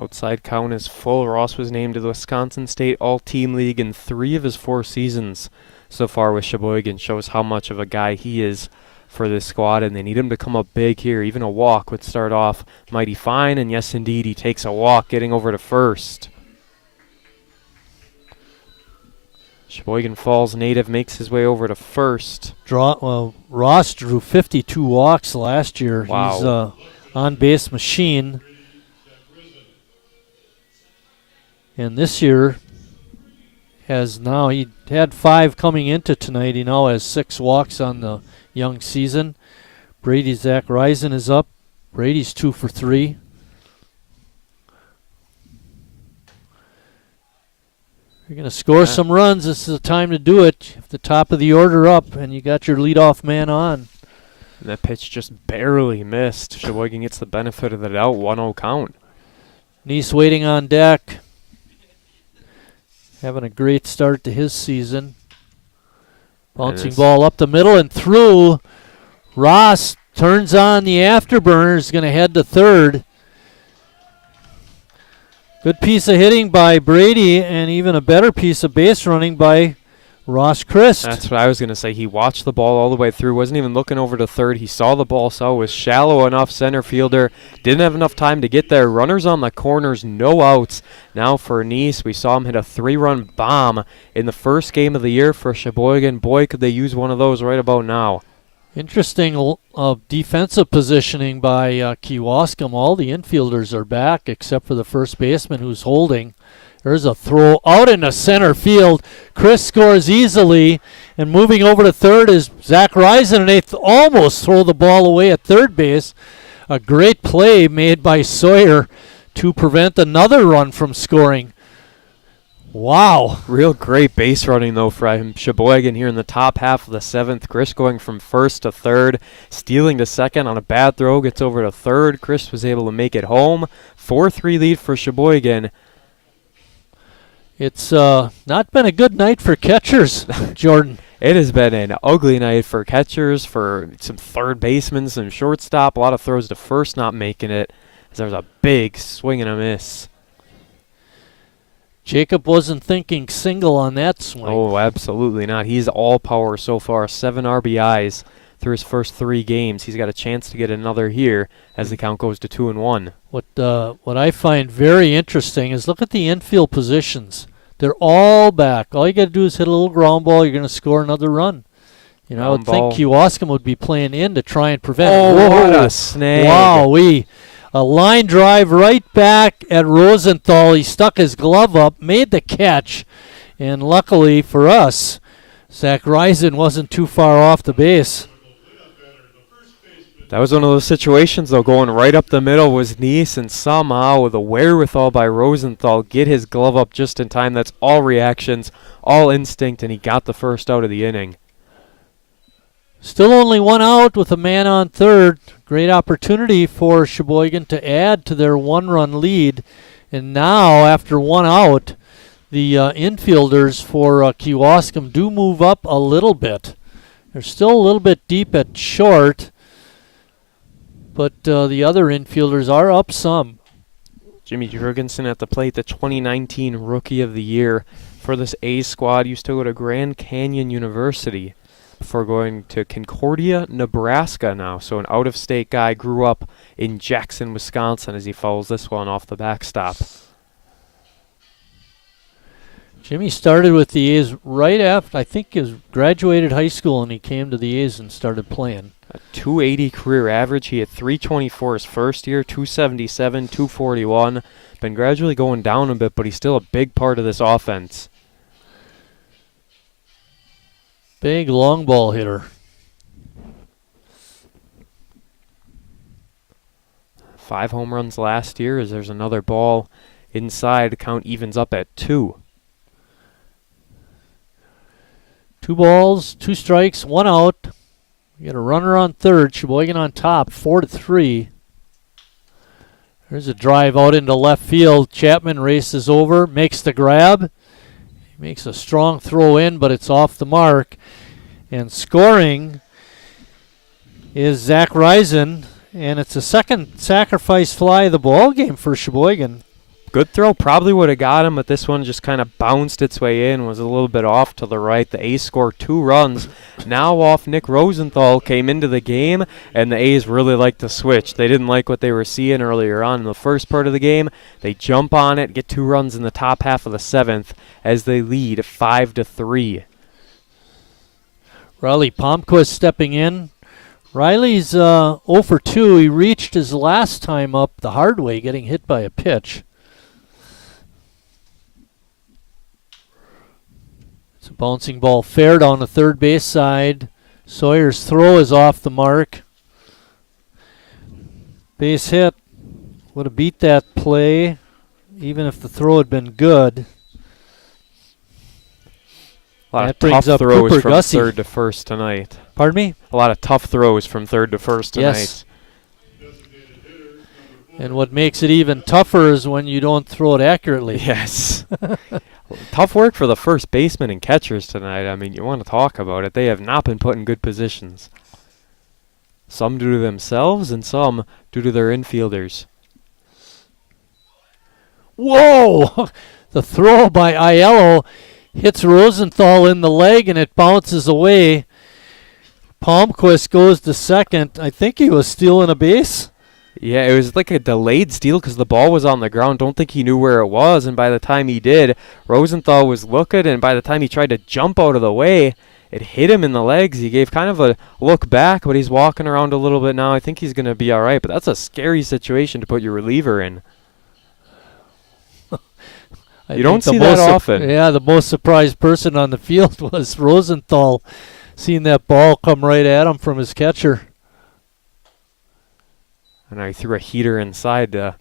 Outside count is full. Ross was named to the Wisconsin State All-Team League in 3 of his 4 seasons so far with Sheboygan. Shows how much of a guy he is for this squad, and they need him to come up big here. Even a walk would start off mighty fine, and yes, indeed, he takes a walk, getting over to first. Sheboygan Falls native makes his way over to first. Ross drew 52 walks last year. Wow. He's an on-base machine. And this year he had 5 coming into tonight. He now has 6 walks on the young season. Brady Zach Risen is up. Brady's 2 for 3. You're going to score some runs. This is the time to do it. If the top of the order up and you got your leadoff man on. And that pitch just barely missed. Sheboygan gets the benefit of the doubt. 1-0 count. Neese waiting on deck. Having a great start to his season. Bouncing ball up the middle and through. Ross turns on the afterburner. Is going to head to third. Good piece of hitting by Brady, and even a better piece of base running by Ross Christ. That's what I was going to say. He watched the ball all the way through, wasn't even looking over to third. He saw the ball, saw it was shallow enough. Center fielder didn't have enough time to get there. Runners on the corners, no outs. Now for Neese, we saw him hit a 3-run bomb in the first game of the year for Sheboygan. Boy, could they use one of those right about now. Interesting defensive positioning by Kewaskum. All the infielders are back except for the first baseman who's holding. There's a throw out into center field. Chris scores easily, and moving over to third is Zach Risen, and they almost throw the ball away at third base. A great play made by Sawyer to prevent another run from scoring. Wow. Real great base running, though, from Sheboygan here in the top half of the seventh. Chris going from first to third, stealing to second on a bad throw, gets over to third. Chris was able to make it home. 4-3 lead for Sheboygan. It's not been a good night for catchers, Jordan. It has been an ugly night for catchers, for some third basemen, some shortstop. A lot of throws to first not making it, as there was a big swing and a miss. Jacob wasn't thinking single on that swing. Oh, absolutely not. He's all power so far. 7 RBIs through his first 3 games. He's got a chance to get another here as the count goes to 2-1. What I find very interesting is look at the infield positions. They're all back. All you got to do is hit a little ground ball. You're going to score another run. You know, I would think Kewaskum would be playing in to try and prevent it. Oh, what a snag. Wow, a line drive right back at Rosenthal. He stuck his glove up, made the catch, and luckily for us, Zach Risen wasn't too far off the base. That was one of those situations, though, going right up the middle was Neese, and somehow with a wherewithal by Rosenthal, get his glove up just in time. That's all reactions, all instinct, and he got the first out of the inning. Still only 1 out with a man on third. Great opportunity for Sheboygan to add to their 1-run lead. And now, after 1 out, the infielders for Kewaskum do move up a little bit. They're still a little bit deep at short, but the other infielders are up some. Jimmy Jurgensen at the plate, the 2019 Rookie of the Year for this A's squad. Used to go to Grand Canyon University before going to Concordia, Nebraska now. So an out-of-state guy, grew up in Jackson, Wisconsin, as he fouls this one off the backstop. Jimmy started with the A's right after, I think he graduated high school, and he came to the A's and started playing. A 280 career average. He had 324 his first year, 277, 241. Been gradually going down a bit, but he's still a big part of this offense. Big long ball hitter. 5 home runs last year, as there's another ball inside. Count evens up at 2. 2 balls, 2 strikes, 1 out. We got a runner on third. Sheboygan on top, 4-3. There's a drive out into left field. Chapman races over, makes the grab. He makes a strong throw in, but it's off the mark. And scoring is Zach Risen, and it's the second sacrifice fly of the ball game for Sheboygan. Good throw, probably would have got him, but this one just kind of bounced its way in, was a little bit off to the right. The A's scored 2 runs. Now off Nick Rosenthal came into the game, and the A's really liked to switch. They didn't like what they were seeing earlier on in the first part of the game. They jump on it, get 2 runs in the top half of the 7th as they lead 5-3. Riley Palmquist stepping in. Riley's 0 for 2. He reached his last time up the hard way, getting hit by a pitch. It's a bouncing ball fair down the third base side. Sawyer's throw is off the mark. Base hit. Would have beat that play, even if the throw had been good. A lot That of tough brings up throws Cooper from Gussie. third to first tonight. Pardon me? A lot of tough throws from third to first tonight. Yes. And what makes it even tougher is when you don't throw it accurately. Yes. Tough work for the first baseman and catchers tonight. I mean, you want to talk about it. They have not been put in good positions. Some due to themselves and some due to their infielders. Whoa! The throw by Aiello hits Rosenthal in the leg and it bounces away. Palmquist goes to second. I think he was stealing a base. Yeah, it was like a delayed steal because the ball was on the ground. Don't think he knew where it was, and by the time he did, Rosenthal was looking, and by the time he tried to jump out of the way, it hit him in the legs. He gave kind of a look back, but he's walking around a little bit now. I think he's going to be all right, but that's a scary situation to put your reliever in. You don't see that often. Yeah, the most surprised person on the field was Rosenthal, seeing that ball come right at him from his catcher. And he threw a heater inside to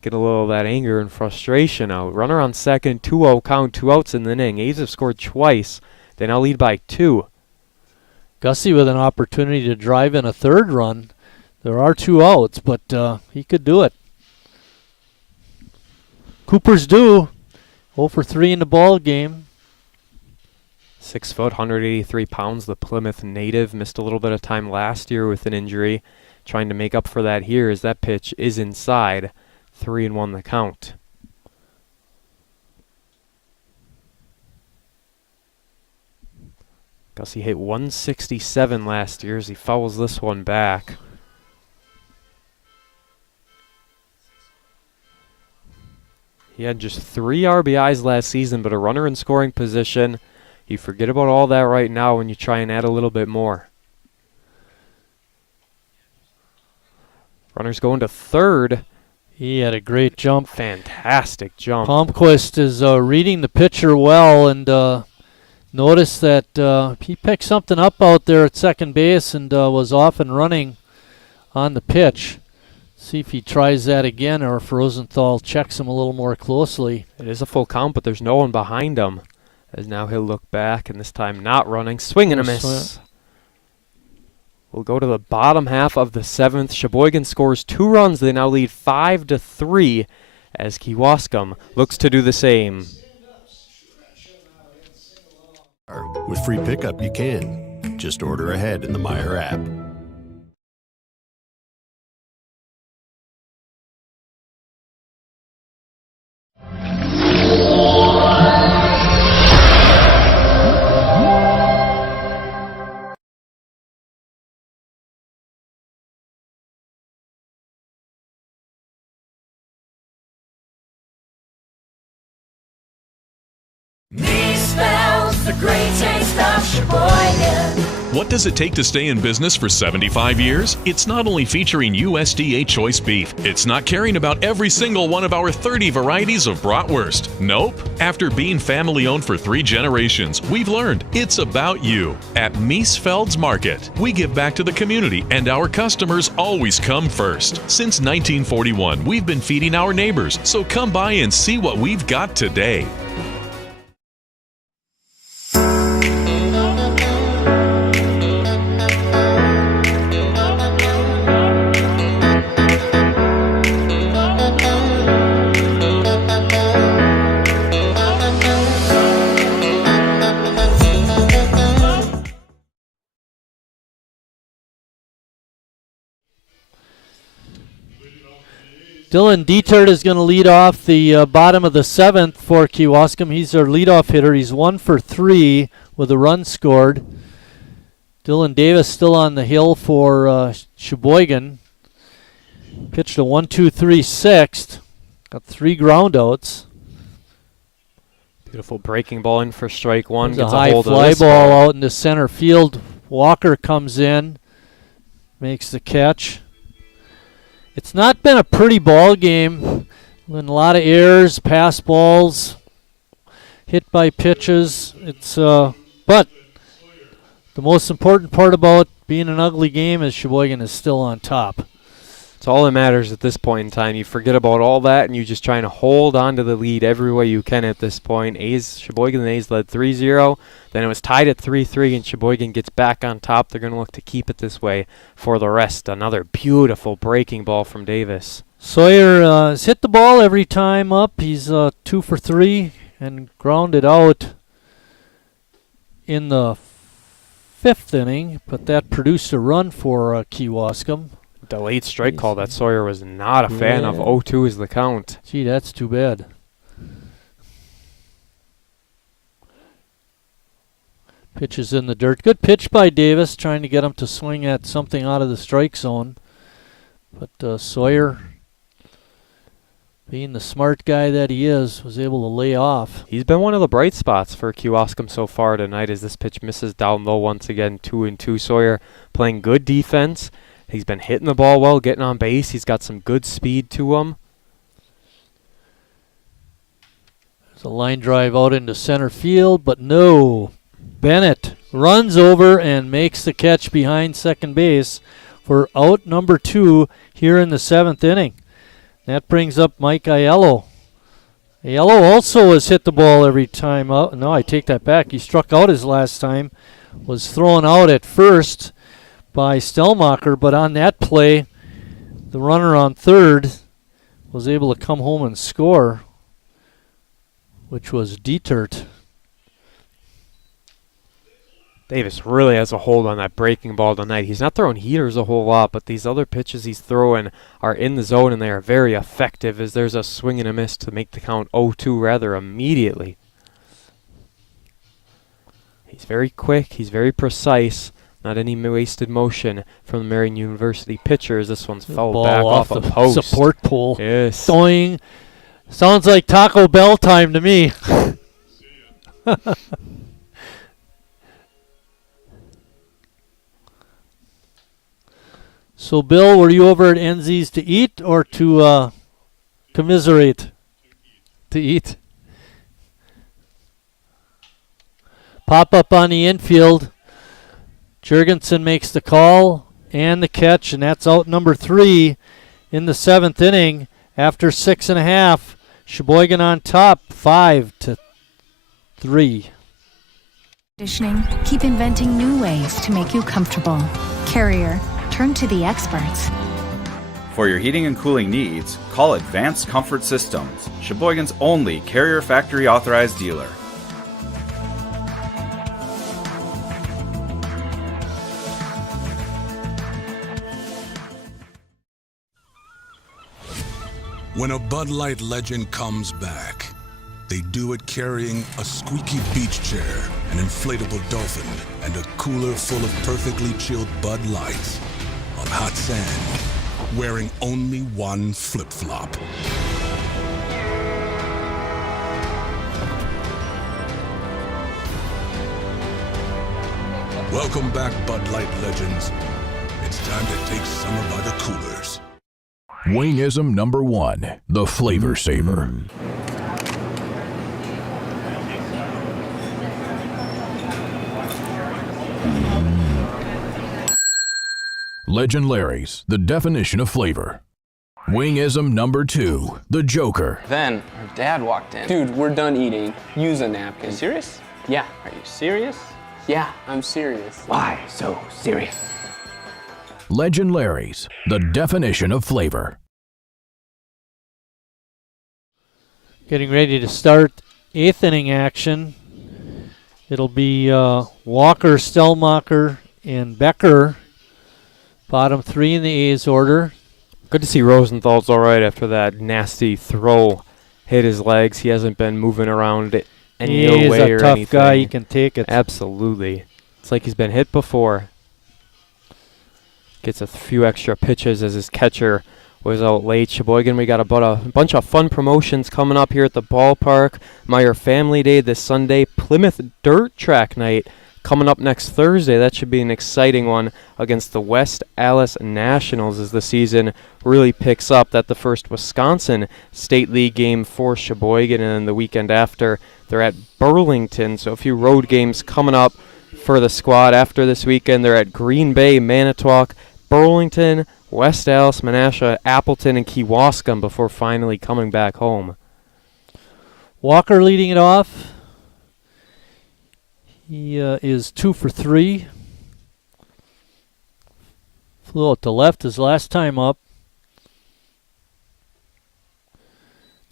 get a little of that anger and frustration out. Runner on second, 2-0 count, 2 outs in the inning. A's have scored twice. They now lead by 2. Gussie with an opportunity to drive in a third run. There are 2 outs, but he could do it. Cooper's due. 0 for 3 in the ball game. 6 foot, 183 pounds. The Plymouth native missed a little bit of time last year with an injury. Trying to make up for that here as that pitch is inside. 3-1 the count. Gussie hit 167 last year as he fouls this one back. He had just 3 RBIs last season, but a runner in scoring position. You forget about all that right now when you try and add a little bit more. Runner's going to third. He had a great jump. Fantastic jump. Palmquist is reading the pitcher well, and noticed that he picked something up out there at second base and was off and running on the pitch. See if he tries that again or if Rosenthal checks him a little more closely. It is a full count, but there's no one behind him. As now he'll look back, and this time not running. Swing and a miss. We'll go to the bottom half of the 7th. Sheboygan scores 2 runs. They now lead 5-3 as Kewaskum looks to do the same. With free pickup, you can. Just order ahead in the Meijer app. The great taste of Sheboygan. What does it take to stay in business for 75 years? It's not only featuring USDA choice beef. It's not caring about every single one of our 30 varieties of bratwurst. Nope. After being family owned for 3 generations, we've learned it's about you. At Miesfeld's Market, we give back to the community and our customers always come first. Since 1941, we've been feeding our neighbors, so come by and see what we've got today. Dylan Dietert is going to lead off the bottom of the 7th for Kewaskum. He's our leadoff hitter. He's 1 for 3 with a run scored. Dylan Davis still on the hill for Sheboygan. Pitched a 1-2-3 6th. Got 3 groundouts. Beautiful breaking ball in for strike 1. There's a high fly ball out into center field. Walker comes in, makes the catch. It's not been a pretty ball game. Been a lot of errors, pass balls, hit by pitches. It's but the most important part about being an ugly game is Sheboygan is still on top. It's all that matters at this point in time. You forget about all that and you're just trying to hold on to the lead every way you can at this point. Sheboygan and A's led 3-0. Then it was tied at 3-3 and Sheboygan gets back on top. They're going to look to keep it this way for the rest. Another beautiful breaking ball from Davis. Sawyer has hit the ball every time up. He's 2 for 3 and grounded out in the 5th inning, but that produced a run for Kewaskum. Delayed strike call that Sawyer was not a fan of. 0-2 is the count. Gee, that's too bad. Pitch is in the dirt. Good pitch by Davis, trying to get him to swing at something out of the strike zone. But Sawyer being the smart guy that he is, was able to lay off. He's been one of the bright spots for Kewaskum so far tonight as this pitch misses down low once again, 2-2. Sawyer playing good defense. He's been hitting the ball well, getting on base. He's got some good speed to him. There's a line drive out into center field, but no. Bennett runs over and makes the catch behind second base for out number 2 here in the 7th inning. That brings up Mike Aiello. Aiello also has hit the ball every time out. No, I take that back. He struck out his last time. Was thrown out at first by Stellmacher, but on that play, the runner on third was able to come home and score, which was Dietert. Davis really has a hold on that breaking ball tonight. He's not throwing heaters a whole lot, but these other pitches he's throwing are in the zone, and they are very effective as there's a swing and a miss to make the count 0-2 rather immediately. He's very quick. He's very precise. Not any wasted motion from the Marion University pitchers. This one's fouled back off a post. Support pole. Yes. Doing. Sounds like Taco Bell time to me. So, Bill, were you over at Enzi's to eat or to commiserate? To eat. Pop up on the infield. Jurgensen makes the call and the catch, and that's out number 3 in the 7th inning. After 6.5, Sheboygan on top, 5-3. Conditioning, keep inventing new ways to make you comfortable. Carrier, turn to the experts. For your heating and cooling needs, call Advanced Comfort Systems, Sheboygan's only Carrier Factory authorized dealer. When a Bud Light legend comes back, they do it carrying a squeaky beach chair, an inflatable dolphin, and a cooler full of perfectly chilled Bud Lights on hot sand, wearing only one flip-flop. Welcome back, Bud Light legends. It's time to take summer by the coolers. Wingism number 1, the Flavor Saver. Legend Larry's, the definition of flavor. Wingism number 2, the Joker. Then our dad walked in. Dude, we're done eating. Use a napkin. Serious? Yeah. Are you serious? Yeah, I'm serious. Why so serious? Legend Larry's, the definition of flavor. Getting ready to start 8th inning action. It'll be Walker, Stellmacher, and Becker. Bottom 3 in the A's order. Good to see Rosenthal's all right after that nasty throw hit his legs. He hasn't been moving around any way or anything. He's a tough guy. He can take it. Absolutely. It's like he's been hit before. Gets a few extra pitches as his catcher was out late. Sheboygan, we got about a bunch of fun promotions coming up here at the ballpark. Meyer Family Day this Sunday. Plymouth Dirt Track Night coming up next Thursday. That should be an exciting one against the West Allis Nationals as the season really picks up. That the first Wisconsin State League game for Sheboygan, and then the weekend after they're at Burlington. So a few road games coming up for the squad after this weekend. They're at Green Bay, Manitowoc, Burlington, West Allis, Menasha, Appleton, and Kewaskum before finally coming back home. Walker leading it off. He is 2 for 3. Flew out to left his last time up.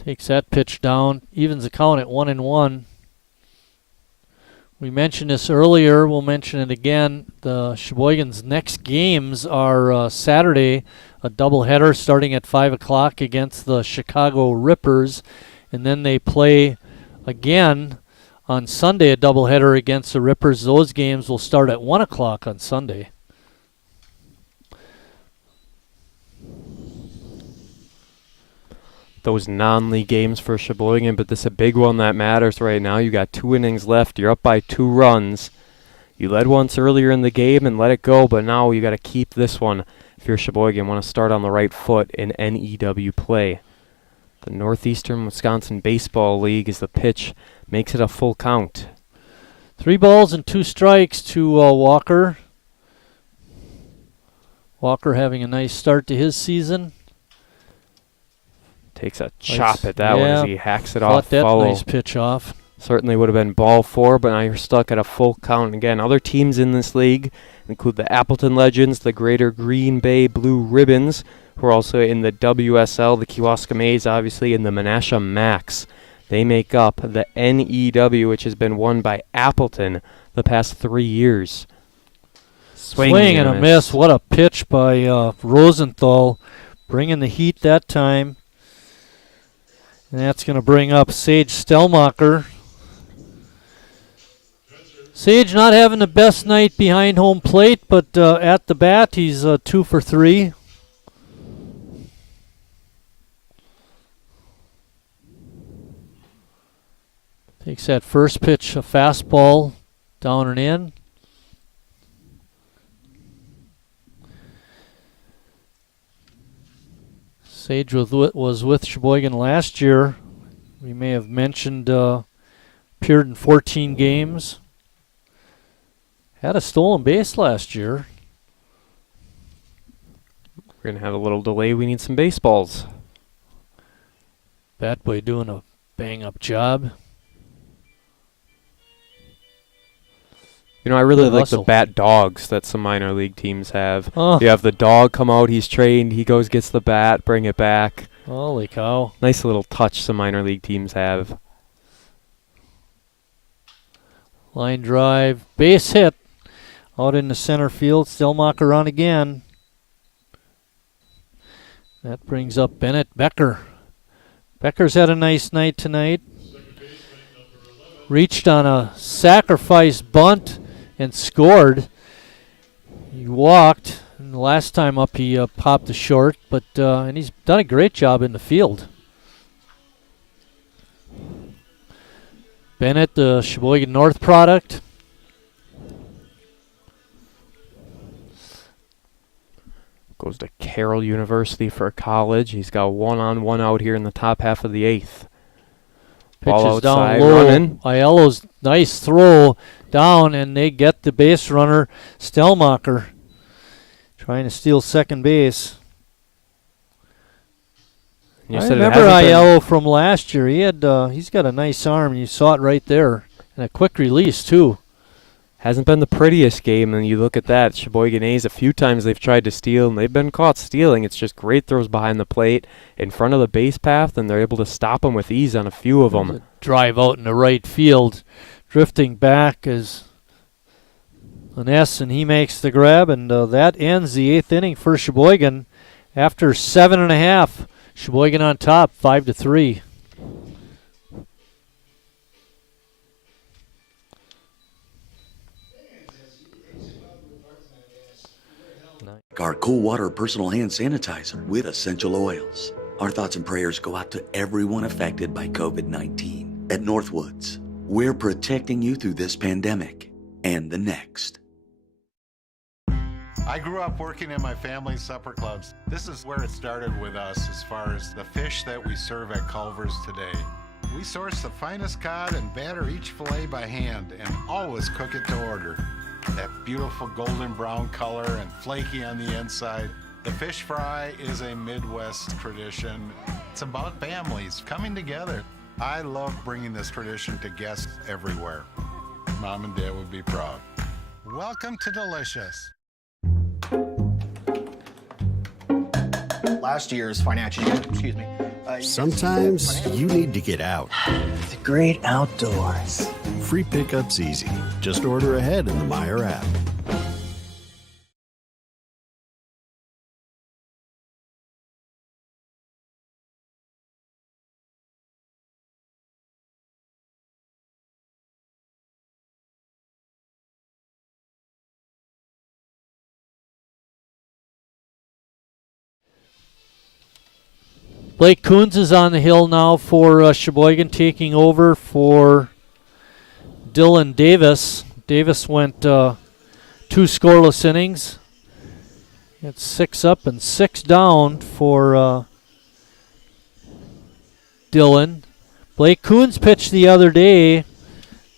Takes that pitch down. Evens the count at 1-1. We mentioned this earlier. We'll mention it again. The Sheboygan's next games are Saturday, a doubleheader starting at 5 o'clock against the Chicago Rippers. And then they play again on Sunday, a doubleheader against the Rippers. Those games will start at 1 o'clock on Sunday. those non-league games for Sheboygan, but this is a big one that matters right now. You got 2 innings left. You're up by 2 runs. You led once earlier in the game and let it go, but now you got to keep this one if you're Sheboygan. Want to start on the right foot in NEW play. The Northeastern Wisconsin Baseball League is the pitch. Makes it a full count. 3 balls and 2 strikes to Walker. Walker having a nice start to his season. Takes a chop at that one as he hacks it off. That foul. nice pitch off. Certainly would have been ball 4, but now you're stuck at a full count. Again, other teams in this league include the Appleton Legends, the Greater Green Bay Blue Ribbons, who are also in the WSL, the Kewaskum A's, obviously, and the Menasha Max. They make up the NEW, which has been won by Appleton the past 3 years. Swing and a miss. What a pitch by Rosenthal, bringing the heat that time. And that's going to bring up Sage Stelmacher. Sage not having the best night behind home plate, but at the bat, he's 2 for 3. Takes that first pitch, a fastball, down and in. Sage was with Sheboygan last year. We may have mentioned appeared in 14 games. Had a stolen base last year. We're going to have a little delay. We need some baseballs. Bat boy doing a bang-up job. You know, I really like the bat dogs that some minor league teams have. Oh. You have the dog come out, he's trained, he goes, gets the bat, bring it back. Holy cow. Nice little touch some minor league teams have. Line drive, base hit. Out in the center field, Stelmacher on again. That brings up Bennett Becker. Becker's had a nice night tonight. Reached on a sacrifice bunt and scored. He walked, and the last time up he popped a short, but and he's done a great job in the field. Bennett, the Sheboygan North product. Goes to Carroll University for college. He's got 1-on-1 out here in the top half of the 8th. Pitches down low. Running. Aiello's nice throw down, and they get the base runner, Stelmacher, trying to steal second base. I remember Aiello from last year. He's got a nice arm, and you saw it right there. And a quick release, too. Hasn't been the prettiest game, and you look at that. Sheboygan A's, a few times they've tried to steal, and they've been caught stealing. It's just great throws behind the plate in front of the base path, and they're able to stop them with ease on a few of them. Drive out in the right field. Drifting back is an S, and he makes the grab, and that ends the 8th inning for Sheboygan. After 7.5, Sheboygan on top, 5-3. Our cool water personal hand sanitizer with essential oils. Our thoughts and prayers go out to everyone affected by COVID-19. At Northwoods, we're protecting you through this pandemic and the next. I grew up working in my family's supper clubs. This is where it started with us as far as the fish that we serve at Culver's today. We source the finest cod and batter each fillet by hand and always cook it to order. That beautiful golden brown color and flaky on the inside. The fish fry is a Midwest tradition. It's about families coming together. I love bringing this tradition to guests everywhere. Mom and Dad would be proud. Welcome to Delicious. Last year's financial year, excuse me. Sometimes you need to get out. The great outdoors. Free pickup's easy. Just order ahead in the Meyer app. Blake Coons is on the hill now for Sheboygan, taking over for Dylan Davis. Davis went 2 scoreless innings. It's 6 up and 6 down for Dylan. Blake Coons pitched the other day.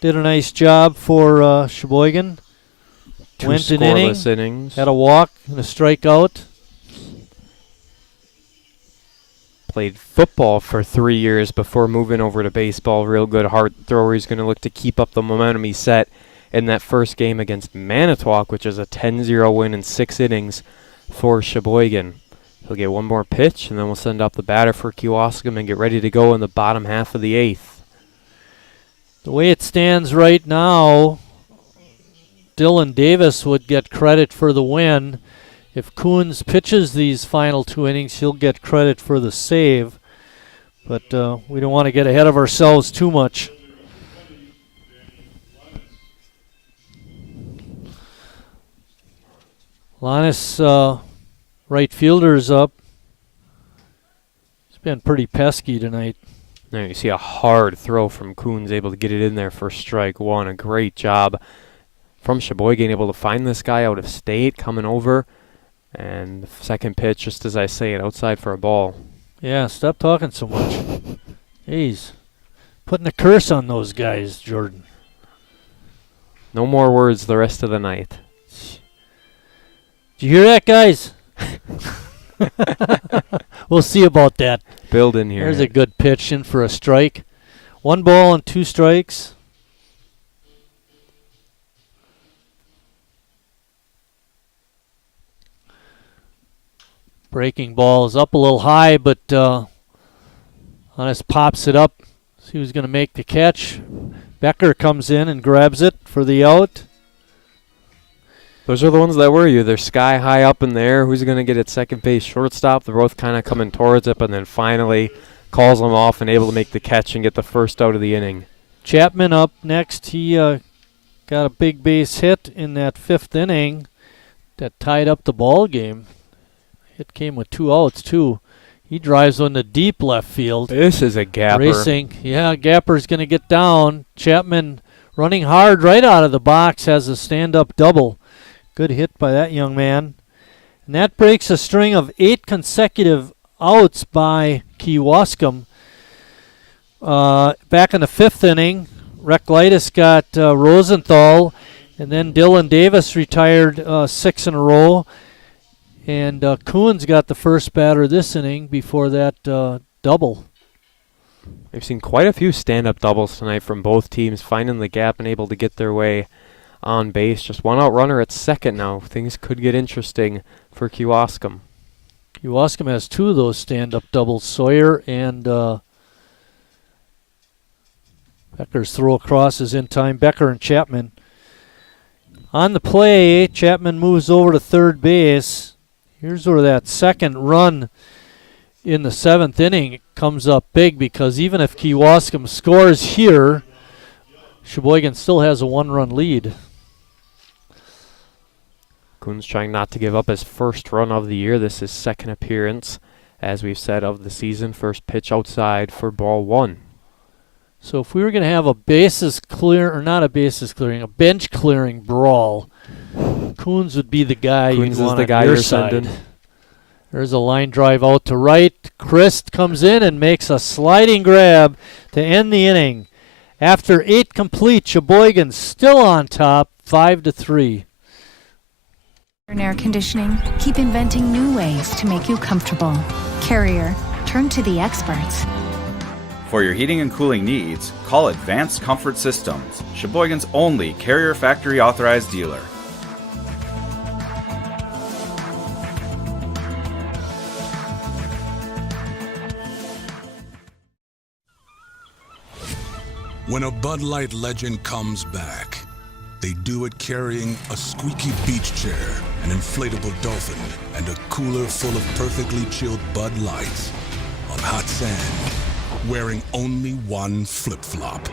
Did a nice job for Sheboygan. 2 Went an scoreless inning, innings. had a walk and a strikeout. Played football for 3 years before moving over to baseball. Real good heart thrower. He's going to look to keep up the momentum he set in that first game against Manitowoc, which is a 10-0 win in 6 innings for Sheboygan. He'll get one more pitch, and then we'll send up the batter for Kewaskum and get ready to go in the bottom half of the 8th. The way it stands right now, Dylan Davis would get credit for the win. If Coons pitches these final 2 innings, he'll get credit for the save. But we don't want to get ahead of ourselves too much. Lannis, right fielder's up. He's been pretty pesky tonight. There you see a hard throw from Coons, able to get it in there for strike one. A great job from Sheboygan, able to find this guy out of state, coming over. And the second pitch, just as I say it, outside for a ball. Yeah, stop talking so much. Jeez. Putting a curse on those guys, Jordan. No more words the rest of the night. Did you hear that, guys? We'll see about that. Build in here. There's a good pitch in for a strike. 1 ball and 2 strikes. Breaking ball is up a little high, but Hannes pops it up. See who's going to make the catch. Becker comes in and grabs it for the out. Those are the ones that worry you. They're sky high up in there. Who's going to get at second base, shortstop? They're both kind of coming towards it, but then finally calls them off and able to make the catch and get the first out of the inning. Chapman up next. He got a big base hit in that 5th inning that tied up the ball game. Hit came with 2 outs, too. He drives one to deep left field. This is a gapper. Racing. Yeah, Gapper's going to get down. Chapman running hard right out of the box, has a stand-up double. Good hit by that young man. And that breaks a string of 8 consecutive outs by Kewaskum. Back in the 5th inning, Reklitis got Rosenthal, and then Dylan Davis retired 6 in a row. And Coons got the first batter this inning before that double. We've seen quite a few stand-up doubles tonight from both teams, finding the gap and able to get their way on base. Just 1 out runner at second now. Things could get interesting for Kewaskum. Kewaskum has 2 of those stand-up doubles. Sawyer and Becker's throw across is in time. Becker and Chapman. On the play, Chapman moves over to third base. Here's where that second run in the 7th inning comes up big, because even if Kewaskum scores here, Sheboygan still has a 1-run lead. Coons trying not to give up his first run of the year. This is second appearance, as we've said, of the season. First pitch outside for ball 1. So if we were going to have a bases clear, or not a bases clearing, a bench clearing brawl, Coons would be the guy you'd want on your side. There's a line drive out to right. Christ comes in and makes a sliding grab to end the inning. After 8 complete, Sheboygan still on top, 5-3. In air conditioning, keep inventing new ways to make you comfortable. Carrier, turn to the experts. For your heating and cooling needs, call Advanced Comfort Systems, Sheboygan's only Carrier factory authorized dealer. When a Bud Light legend comes back, they do it carrying a squeaky beach chair, an inflatable dolphin, and a cooler full of perfectly chilled Bud Lights on hot sand, wearing only one flip-flop.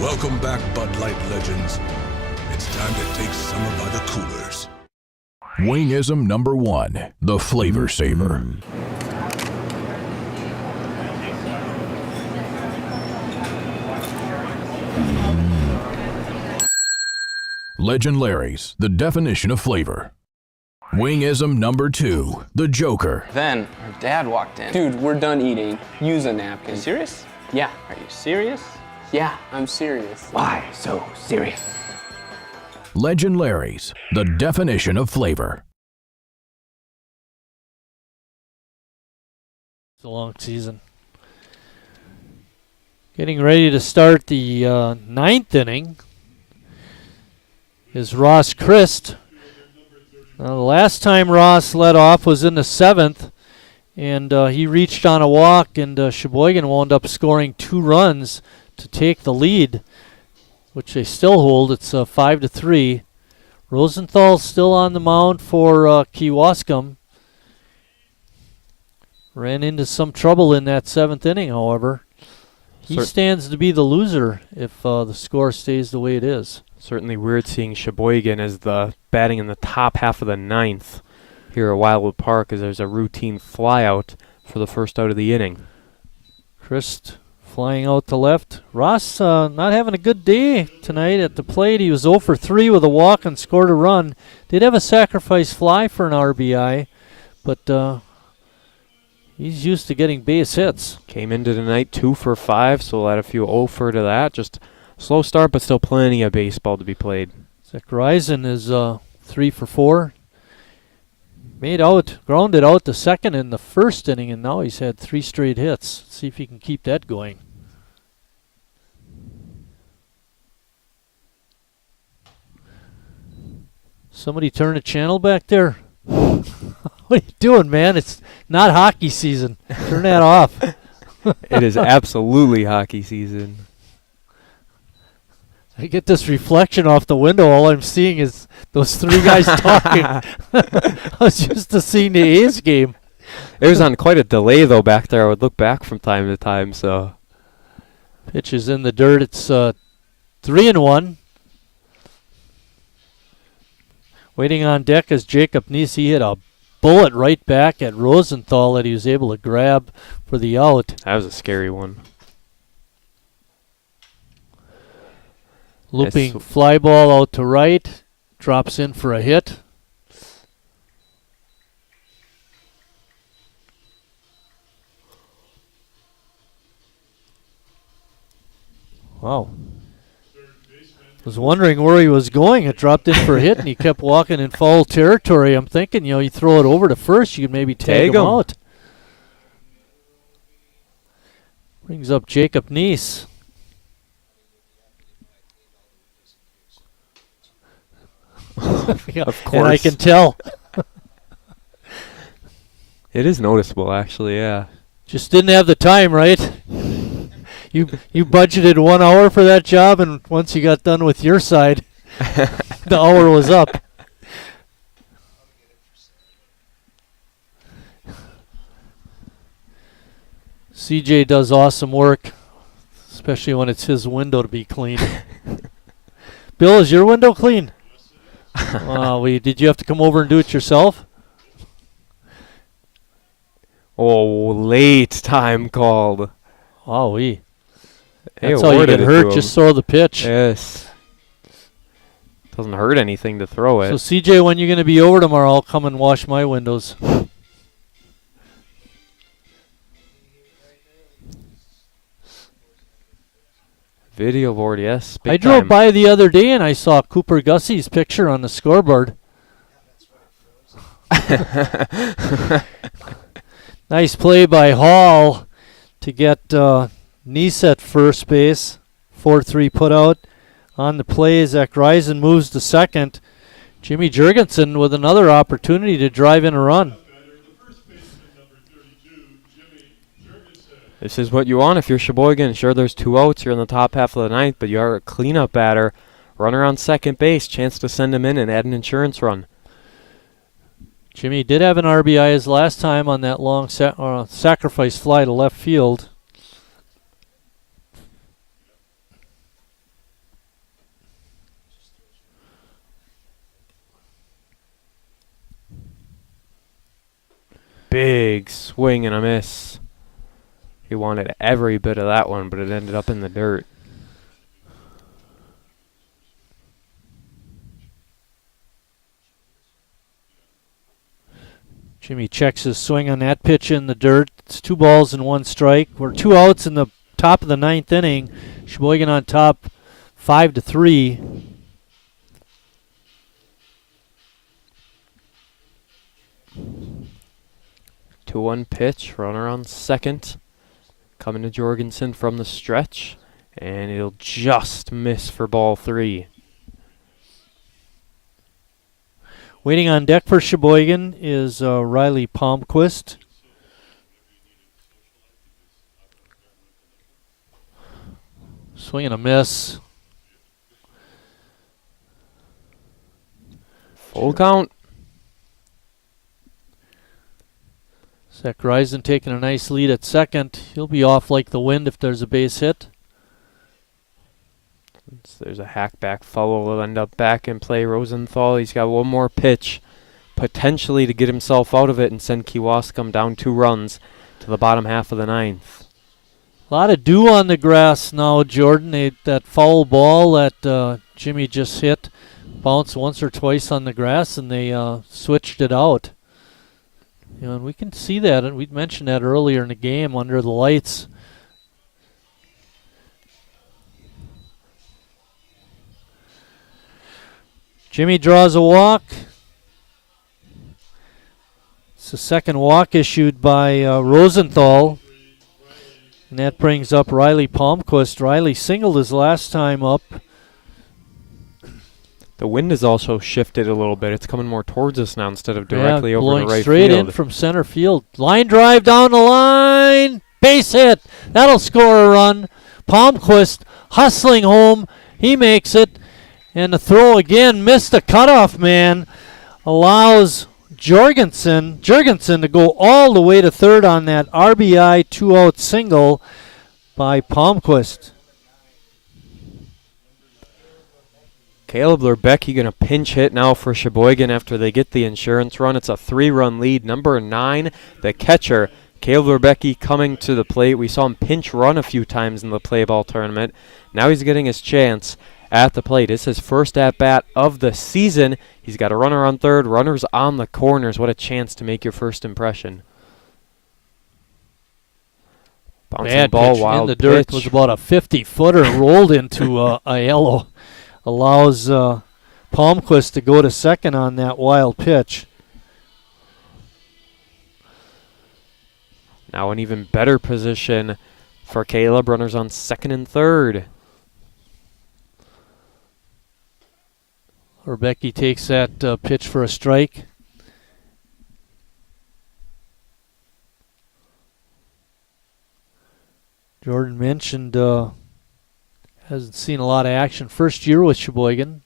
Welcome back, Bud Light legends. It's It's time to take summer by the coolers. Wingism number 1, the Flavor Saver. Legend Larry's, the definition of flavor. Wingism number 2, the Joker. Then our dad walked in. Dude, we're done eating. Use a napkin. Serious? Yeah. Are you serious? Yeah, I'm serious. Why so serious? Legend Larry's, the definition of flavor. It's a long season. Getting ready to start the 9th inning is Ross Christ. Now, the last time Ross led off was in the 7th, and he reached on a walk, and Sheboygan wound up scoring 2 runs to take the lead, which they still hold. It's 5-3. Rosenthal's still on the mound for Kewaskum. Ran into some trouble in that 7th inning, however. He stands to be the loser if the score stays the way it is. Certainly weird seeing Sheboygan as the batting in the top half of the 9th here at Wildwood Park, as there's a routine flyout for the first out of the inning. Christ flying out to left. Ross not having a good day tonight at the plate. He was 0 for 3 with a walk and scored a run. Did have a sacrifice fly for an RBI, but he's used to getting base hits. Came into the night 2 for 5, so we'll add a few 0 for to that. Just slow start, but still plenty of baseball to be played. Jurgensen is 3 for 4. Grounded out the second in the first inning, and now he's had 3 straight hits. See if he can keep that going. Somebody turn the channel back there. What are you doing, man? It's not hockey season. Turn that off. It is absolutely hockey season. I get this reflection off the window. All I'm seeing is those 3 guys talking. I was used to seeing the A's game. It was on quite a delay, though, back there. I would look back from time to time. So, pitch is in the dirt. It's 3-1. Waiting on deck is Jacob Neese. He hit a bullet right back at Rosenthal that he was able to grab for the out. That was a scary one. Looping fly ball out to right. Drops in for a hit. Wow. Was wondering where he was going. It dropped in for a hit, and he kept walking in foul territory. I'm thinking, you throw it over to first, you could maybe tag him out. Brings up Jacob Neese. Of course. And I can tell. It is noticeable, actually, yeah. Just didn't have the time, right? You budgeted 1 hour for that job, and once you got done with your side, the hour was up. CJ does awesome work, especially when it's his window to be clean. Bill, is your window clean? Did you have to come over and do it yourself? Oh, late time called. Oh, that's how you get hurt. Just throw the pitch. Yes. Doesn't hurt anything to throw it. So, CJ, when you're going to be over tomorrow, I'll come and wash my windows. Video board, yes. I drove by the other day and I saw Cooper Gussie's picture on the scoreboard. Nice play by Hall to get Neese at first base. 4-3 put out. On the play, Zach Reisen moves to second. Jimmy Jurgensen with another opportunity to drive in a run. This is what you want if you're Sheboygan. Sure, there's 2 outs. You're in the top half of the 9th, but you are a cleanup batter. Runner on second base. Chance to send him in and add an insurance run. Jimmy did have an RBI his last time on that long sacrifice fly to left field. big swing and a miss. He wanted every bit of that one, but it ended up in the dirt. Jimmy checks his swing on that pitch in the dirt. It's 2 balls and 1 strike. We're 2 outs in the top of the 9th inning. Sheboygan on top 5-3. 2-1 pitch, runner on second. Coming to Jurgensen from the stretch, and it'll just miss for ball 3. Waiting on deck for Sheboygan is Riley Palmquist. Swing and a miss. Full count. Zach Reisen taking a nice lead at second. He'll be off like the wind if there's a base hit. There's a hackback foul. Will end up back in play. Rosenthal, he's got one more pitch, potentially to get himself out of it and send Kewaskum down 2 runs to the bottom half of the 9th. A lot of dew on the grass now, Jordan. That foul ball that Jimmy just hit bounced once or twice on the grass, and they switched it out. You know, and we can see that, and we mentioned that earlier in the game under the lights. Jimmy draws a walk. It's the second walk issued by Rosenthal. And that brings up Riley Palmquist. Riley singled his last time up. The wind has also shifted a little bit. It's coming more towards us now instead of directly over to right field. Straight in from center field. Line drive down the line. Base hit. That'll score a run. Palmquist hustling home. He makes it. And the throw again missed the cutoff man. Allows Jurgensen to go all the way to third on that RBI 2-out single by Palmquist. Caleb Lerbecki going to pinch hit now for Sheboygan after they get the insurance run. It's a 3-run lead. Number 9, the catcher, Caleb Lerbecki, coming to the plate. We saw him pinch run a few times in the play ball tournament. Now he's getting his chance at the plate. It's his first at-bat of the season. He's got a runner on third, runners on the corners. What a chance to make your first impression. Bouncing Bad ball, pitch wild in the dirt. pitch. Was about a 50-footer rolled into a yellow. Allows Palmquist to go to second on that wild pitch. Now an even better position for Caleb. Runners on second and third. Lerbecki takes that pitch for a strike. Jordan mentioned hasn't seen a lot of action. First year with Sheboygan.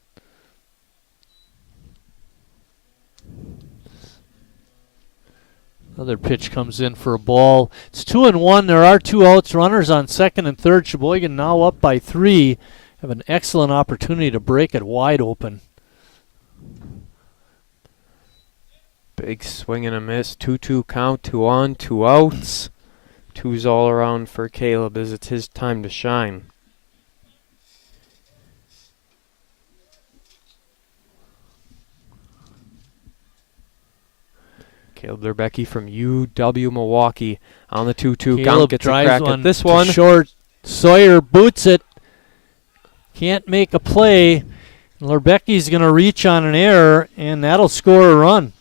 Another pitch comes in for a ball. It's 2-1. There are 2 outs. Runners on second and third. Sheboygan now up by 3. Have an excellent opportunity to break it wide open. Big swing and a miss. 2-2 count. 2 on, 2 outs. 2's all around for Caleb as it's his time to shine. Caleb Lerbecki from UW Milwaukee on the 2-2 count. Gets a crack at this one. Short. Sawyer boots it. Can't make a play. Lerbecki's going to reach on an error, and that'll score a run.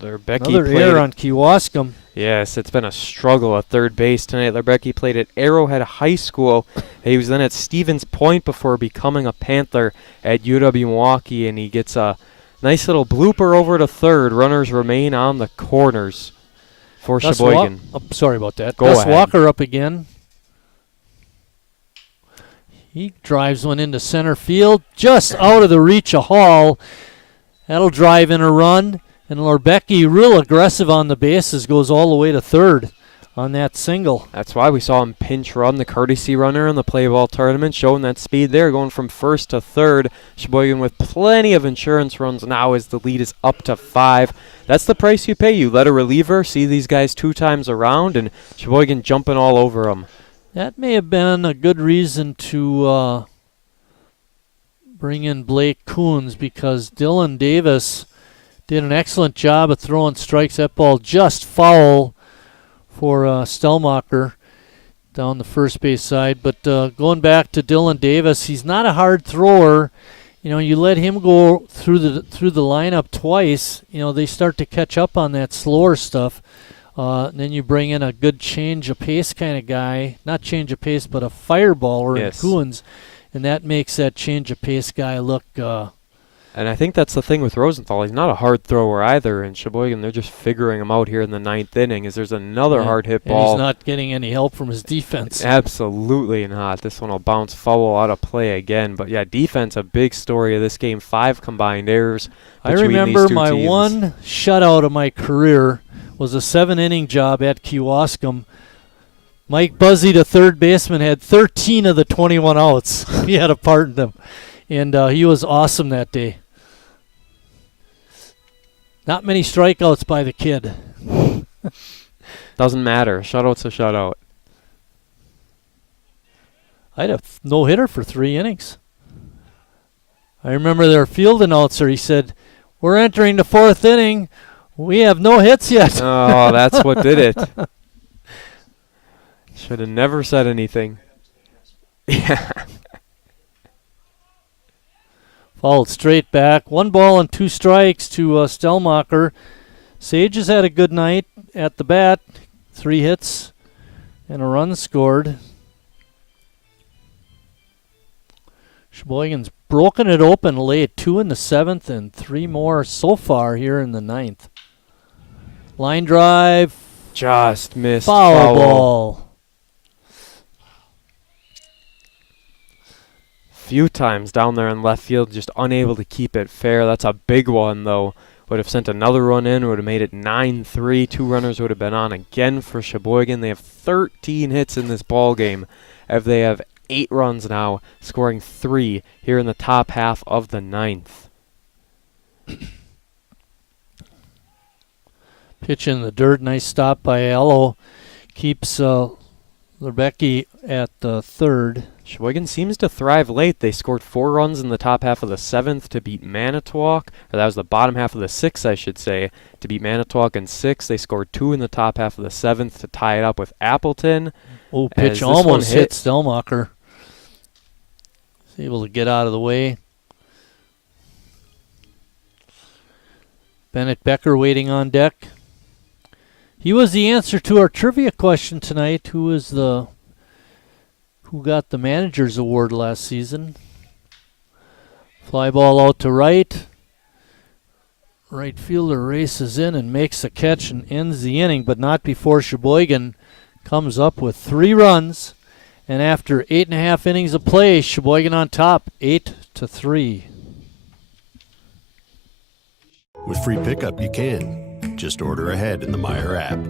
Another error on Kewaskum. Yes, it's been a struggle at third base tonight. Lerbecki played at Arrowhead High School. He was then at Stevens Point before becoming a Panther at UW Milwaukee, and he gets a nice little blooper over to third. Runners remain on the corners for Sheboygan. Sorry about that. Go Gus ahead. Walker up again. He drives one into center field, just out of the reach of Hall. That'll drive in a run. And Lerbecki, real aggressive on the bases, goes all the way to third on that single. That's why we saw him pinch run the courtesy runner in the play ball tournament, showing that speed there, going from first to third. Sheboygan with plenty of insurance runs now as the lead is up to 5. That's the price you pay. You let a reliever see these guys 2 times around, and Sheboygan jumping all over them. That may have been a good reason to bring in Blake Coons, because Dylan Davis did an excellent job of throwing strikes. That ball just foul for Stelmacher down the first base side. But going back to Dylan Davis, he's not a hard thrower. You know, you let him go through the lineup twice, you know, they start to catch up on that slower stuff. And then you bring in a good change of pace kind of guy, not change of pace, but a fireballer in Coons, and that makes that change of pace guy look. And I think that's the thing with Rosenthal. He's not a hard thrower either. In Sheboygan, they're just figuring him out here in the 9th inning. As there's another hard hit ball. And he's not getting any help from his defense. Absolutely not. This one will bounce foul out of play again. But yeah, defense, a big story of this game. 5 combined errors. I remember these two my teams. one shutout of my career was a 7-inning job at Kewaskum. Mike Buzzy, the third baseman, had 13 of the 21 outs. He had a part in them. And he was awesome that day. Not many strikeouts by the kid. Doesn't matter. Shutout's a shutout. I had a no-hitter for 3 innings. I remember their field announcer, he said, "We're entering the 4th inning. We have no hits yet." Oh, that's what did it. Should have never said anything. Yeah. Fouled straight back. 1 ball and 2 strikes to Stelmacher. Sage has had a good night at the bat. 3 hits and a run scored. Sheboygan's broken it open late. 2 in the 7th and 3 more so far here in the 9th. Line drive. Just missed. Foul ball. Few times down there in left field, just unable to keep it fair. That's a big one, though. Would have sent another run in, would have made it 9-3. 2 runners would have been on again for Sheboygan. They have 13 hits in this ball game. If they have 8 runs now, scoring 3 here in the top half of the 9th. Pitch in the dirt. Nice stop by Ello. Keeps Lebecki at third. Sheboygan seems to thrive late. They scored 4 runs in the top half of the 7th to beat Manitowoc. Or that was the bottom half of the 6th, I should say, to beat Manitowoc in 6. They scored 2 in the top half of the 7th to tie it up with Appleton. Oh, pitch almost hit Stelmacher. He's able to get out of the way. Bennett Becker waiting on deck. He was the answer to our trivia question tonight. Who got the manager's award last season? Fly ball out to right. Right fielder races in and makes the catch and ends the inning, but not before Sheboygan comes up with 3 runs. And after 8.5 innings of play, Sheboygan on top, 8-3. With free pickup, you can. Just order ahead in the Meijer app.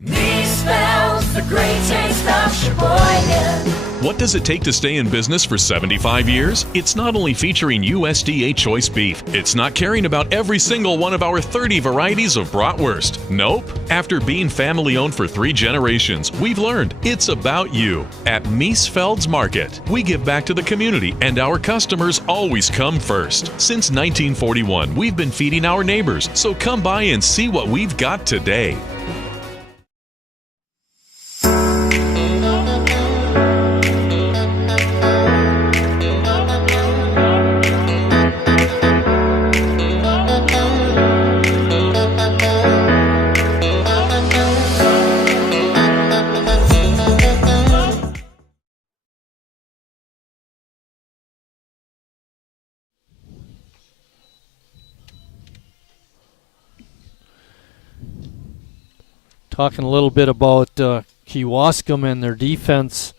Me spells the great taste of Sheboygan. What does it take to stay in business for 75 years? It's not only featuring USDA choice beef. It's not caring about every single one of our 30 varieties of bratwurst. Nope. After being family owned for 3 generations, we've learned it's about you. At Miesfeld's Market, we give back to the community and our customers always come first. Since 1941, we've been feeding our neighbors, so come by and see what we've got today. Talking a little bit about Kewaskum and their defense.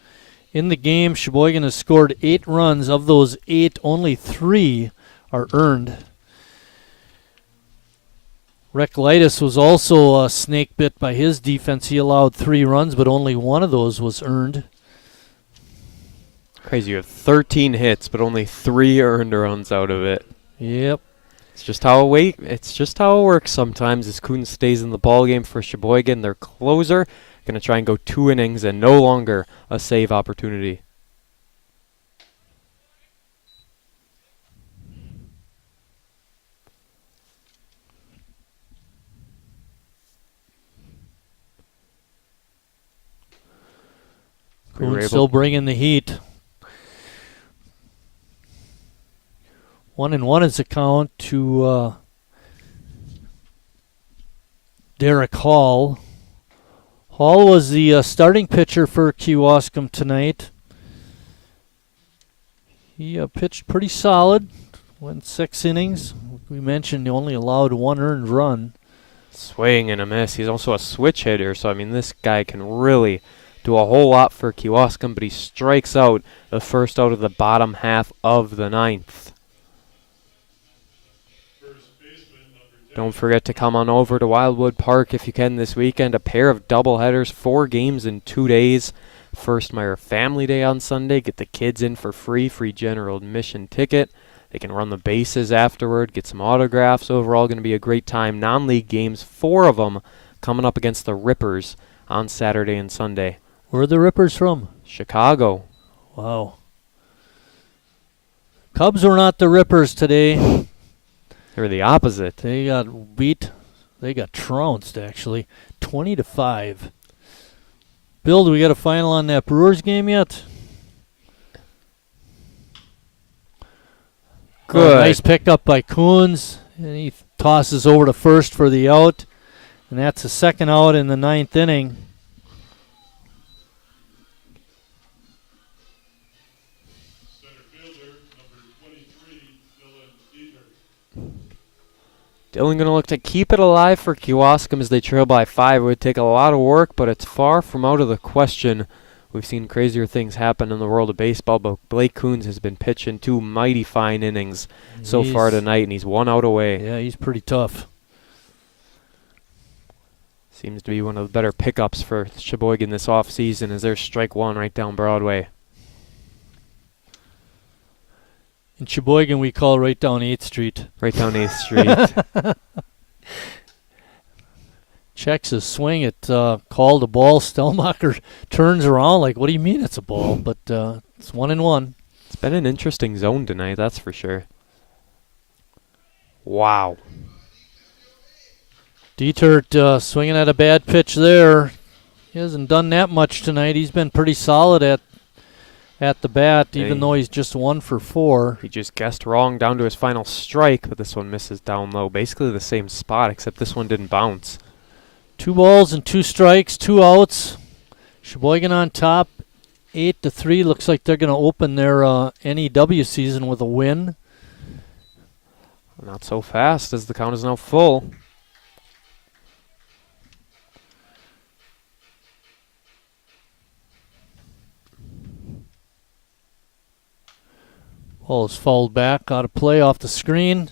In the game, Sheboygan has scored 8 runs. Of those 8, only 3 are earned. Reklitis was also snake bit by his defense. He allowed 3 runs, but only 1 of those was earned. Crazy, you have 13 hits, but only 3 earned runs out of it. Yep. It's just how it works sometimes. As Coons stays in the ball game for Sheboygan, their closer, going to try and go 2 innings and no longer a save opportunity. Coons still bringing the heat. 1-1 is the count to Derek Hall. Hall was the starting pitcher for Kewaskum tonight. He pitched pretty solid. Went 6 innings. We mentioned he only allowed 1 earned run. Swing and a miss. He's also a switch hitter, so I mean this guy can really do a whole lot for Kewaskum, but he strikes out the first out of the bottom half of the 9th. Don't forget to come on over to Wildwood Park if you can this weekend. A pair of doubleheaders, 4 games in 2 days. First Meyer Family Day on Sunday. Get the kids in for free general admission ticket. They can run the bases afterward, get some autographs. Overall, going to be a great time. Non-league games, 4 of them coming up against the Rippers on Saturday and Sunday. Where are the Rippers from? Chicago. Wow. Cubs were not the Rippers today. They were the opposite. They got beat. They got trounced, actually. 20-5. Bill, do we got a final on that Brewers game yet? Good. Nice pickup by Coons. And he tosses over to first for the out. And that's the second out in the 9th inning. Dylan going to look to keep it alive for Kewaskum as they trail by 5. It would take a lot of work, but it's far from out of the question. We've seen crazier things happen in the world of baseball, but Blake Coons has been pitching 2 mighty fine innings so far tonight, and he's 1 out away. Yeah, he's pretty tough. Seems to be one of the better pickups for Sheboygan this offseason as there's strike 1 right down Broadway. In Sheboygan, we call right down 8th Street. Right down 8th Street. Checks his swing. It called a ball. Stelmacher turns around like, what do you mean it's a ball? But it's 1-1. It's been an interesting zone tonight, that's for sure. Wow. Dietert swinging at a bad pitch there. He hasn't done that much tonight. He's been pretty solid at the bat, even though he's just 1 for 4. He just guessed wrong down to his final strike, but this one misses down low. Basically the same spot, except this one didn't bounce. 2 balls and 2 strikes, 2 outs. Sheboygan on top, 8-3. Looks like they're going to open their NEW season with a win. Not so fast, as the count is now full. Ball is fouled back, out of play off the screen.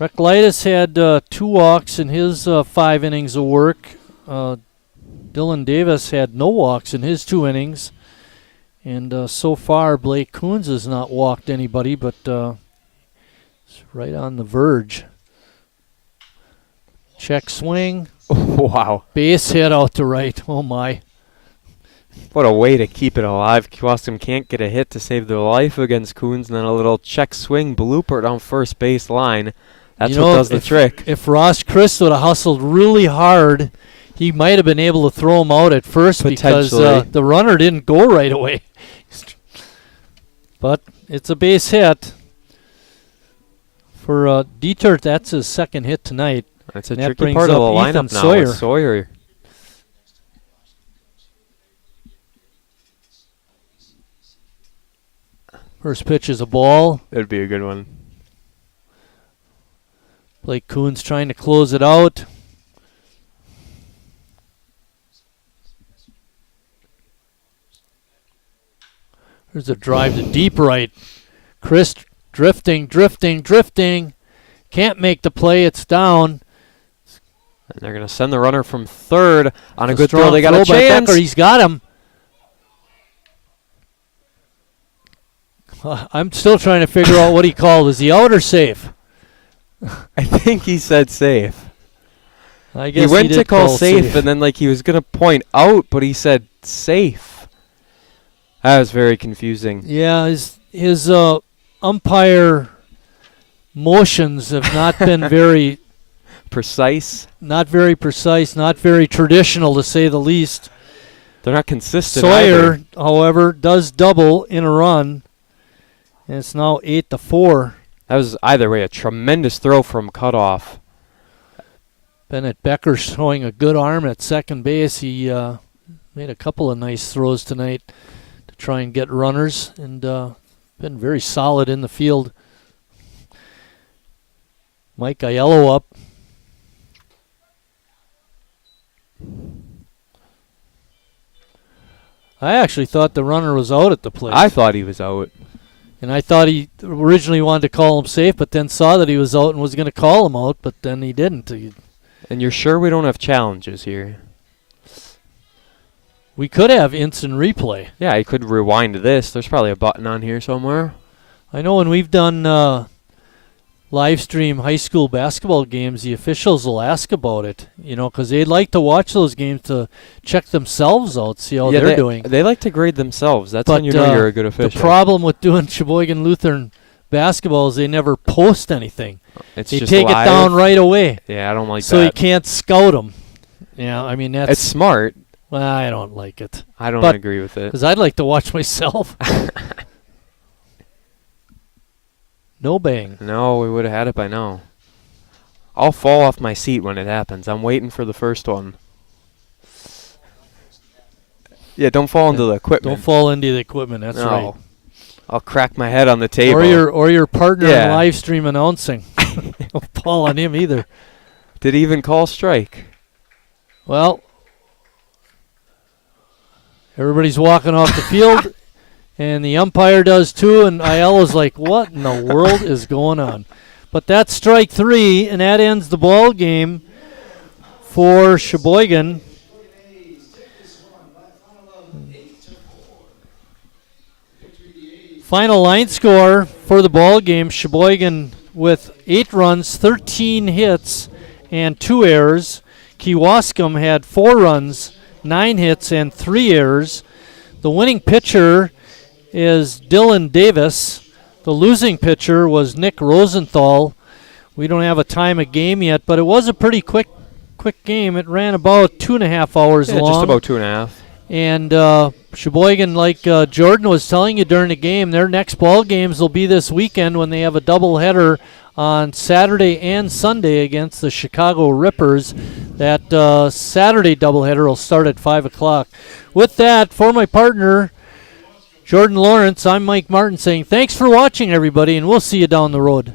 Reklitis had 2 walks in his 5 innings of work. Dylan Davis had no walks in his 2 innings. And so far, Blake Coons has not walked anybody, but it's right on the verge. Check swing. Wow. Base hit out to right. Oh, my. What a way to keep it alive. Kewaskum can't get a hit to save their life against Coons, and then a little check swing blooper down first base line. That's what does the trick. If Ross Christ would have hustled really hard, he might have been able to throw him out at first because the runner didn't go right away. But it's a base hit. For Dietert, that's his 2nd hit tonight. That's a tricky part of the lineup now with Sawyer. First pitch is a ball. That'd be a good one. Blake Coons trying to close it out. There's a drive to deep right. Chris drifting. Can't make the play. It's down. And they're going to send the runner from third on a good strong throw. They got a throw by chance. Becker. He's got him. I'm still trying to figure out what he called. Is he out or safe? I think he said safe. I guess he went to call safe, and then he was going to point out, but he said safe. That was very confusing. Yeah, his umpire motions have not been very precise. Not very precise, not very traditional, to say the least. They're not consistent Sawyer, either. however, does double in a run, and it's now 8-4. That was either way a tremendous throw from cutoff. Bennett Becker showing a good arm at second base. He made a couple of nice throws tonight to try and get runners, and been very solid in the field. Mike Aiello up. I actually thought the runner was out at the plate. I thought he was out. And I thought he originally wanted to call him safe, but then saw that he was out and was going to call him out, but then he didn't. And you're sure we don't have challenges here? We could have instant replay. Yeah, I could rewind this. There's probably a button on here somewhere. I know when we've done live stream high school basketball games, the officials will ask about it, because they'd like to watch those games to check themselves out, see how they're doing. They like to grade themselves. That's when you know you're a good official. The problem with doing Sheboygan Lutheran basketball is they never post anything. They just take live. it down right away. Yeah, I don't like that. So you can't scout them. Yeah, I mean, that's... It's smart. Well, I don't like it. I don't agree with it. Because I'd like to watch myself. No bang. No, we would have had it by now. I'll fall off my seat when it happens. I'm waiting for the first one. Yeah, don't fall into the equipment. Don't fall into the equipment, that's right. I'll crack my head on the table. Or your partner in live stream announcing. Don't fall on him either. Did he even call strike? Well, everybody's walking off the field. And the umpire does too, and Aiello's like, what in the world is going on? But that's strike three, and that ends the ball game for Sheboygan. Final line score for the ball game, Sheboygan with 8 runs, 13 hits, and 2 errors. Kewaskum had 4 runs, 9 hits, and 3 errors. The winning pitcher is Dylan Davis. The losing pitcher was Nick Rosenthal. We don't have a time of game yet, but it was a pretty quick game. It ran about 2.5 hours long. Just about 2.5. And Sheboygan, like Jordan was telling you during the game, their next ball games will be this weekend when they have a doubleheader on Saturday and Sunday against the Chicago Rippers. That Saturday doubleheader will start at 5 o'clock. With that, for my partner, Jordan Lawrence, I'm Mike Martin saying thanks for watching, everybody, and we'll see you down the road.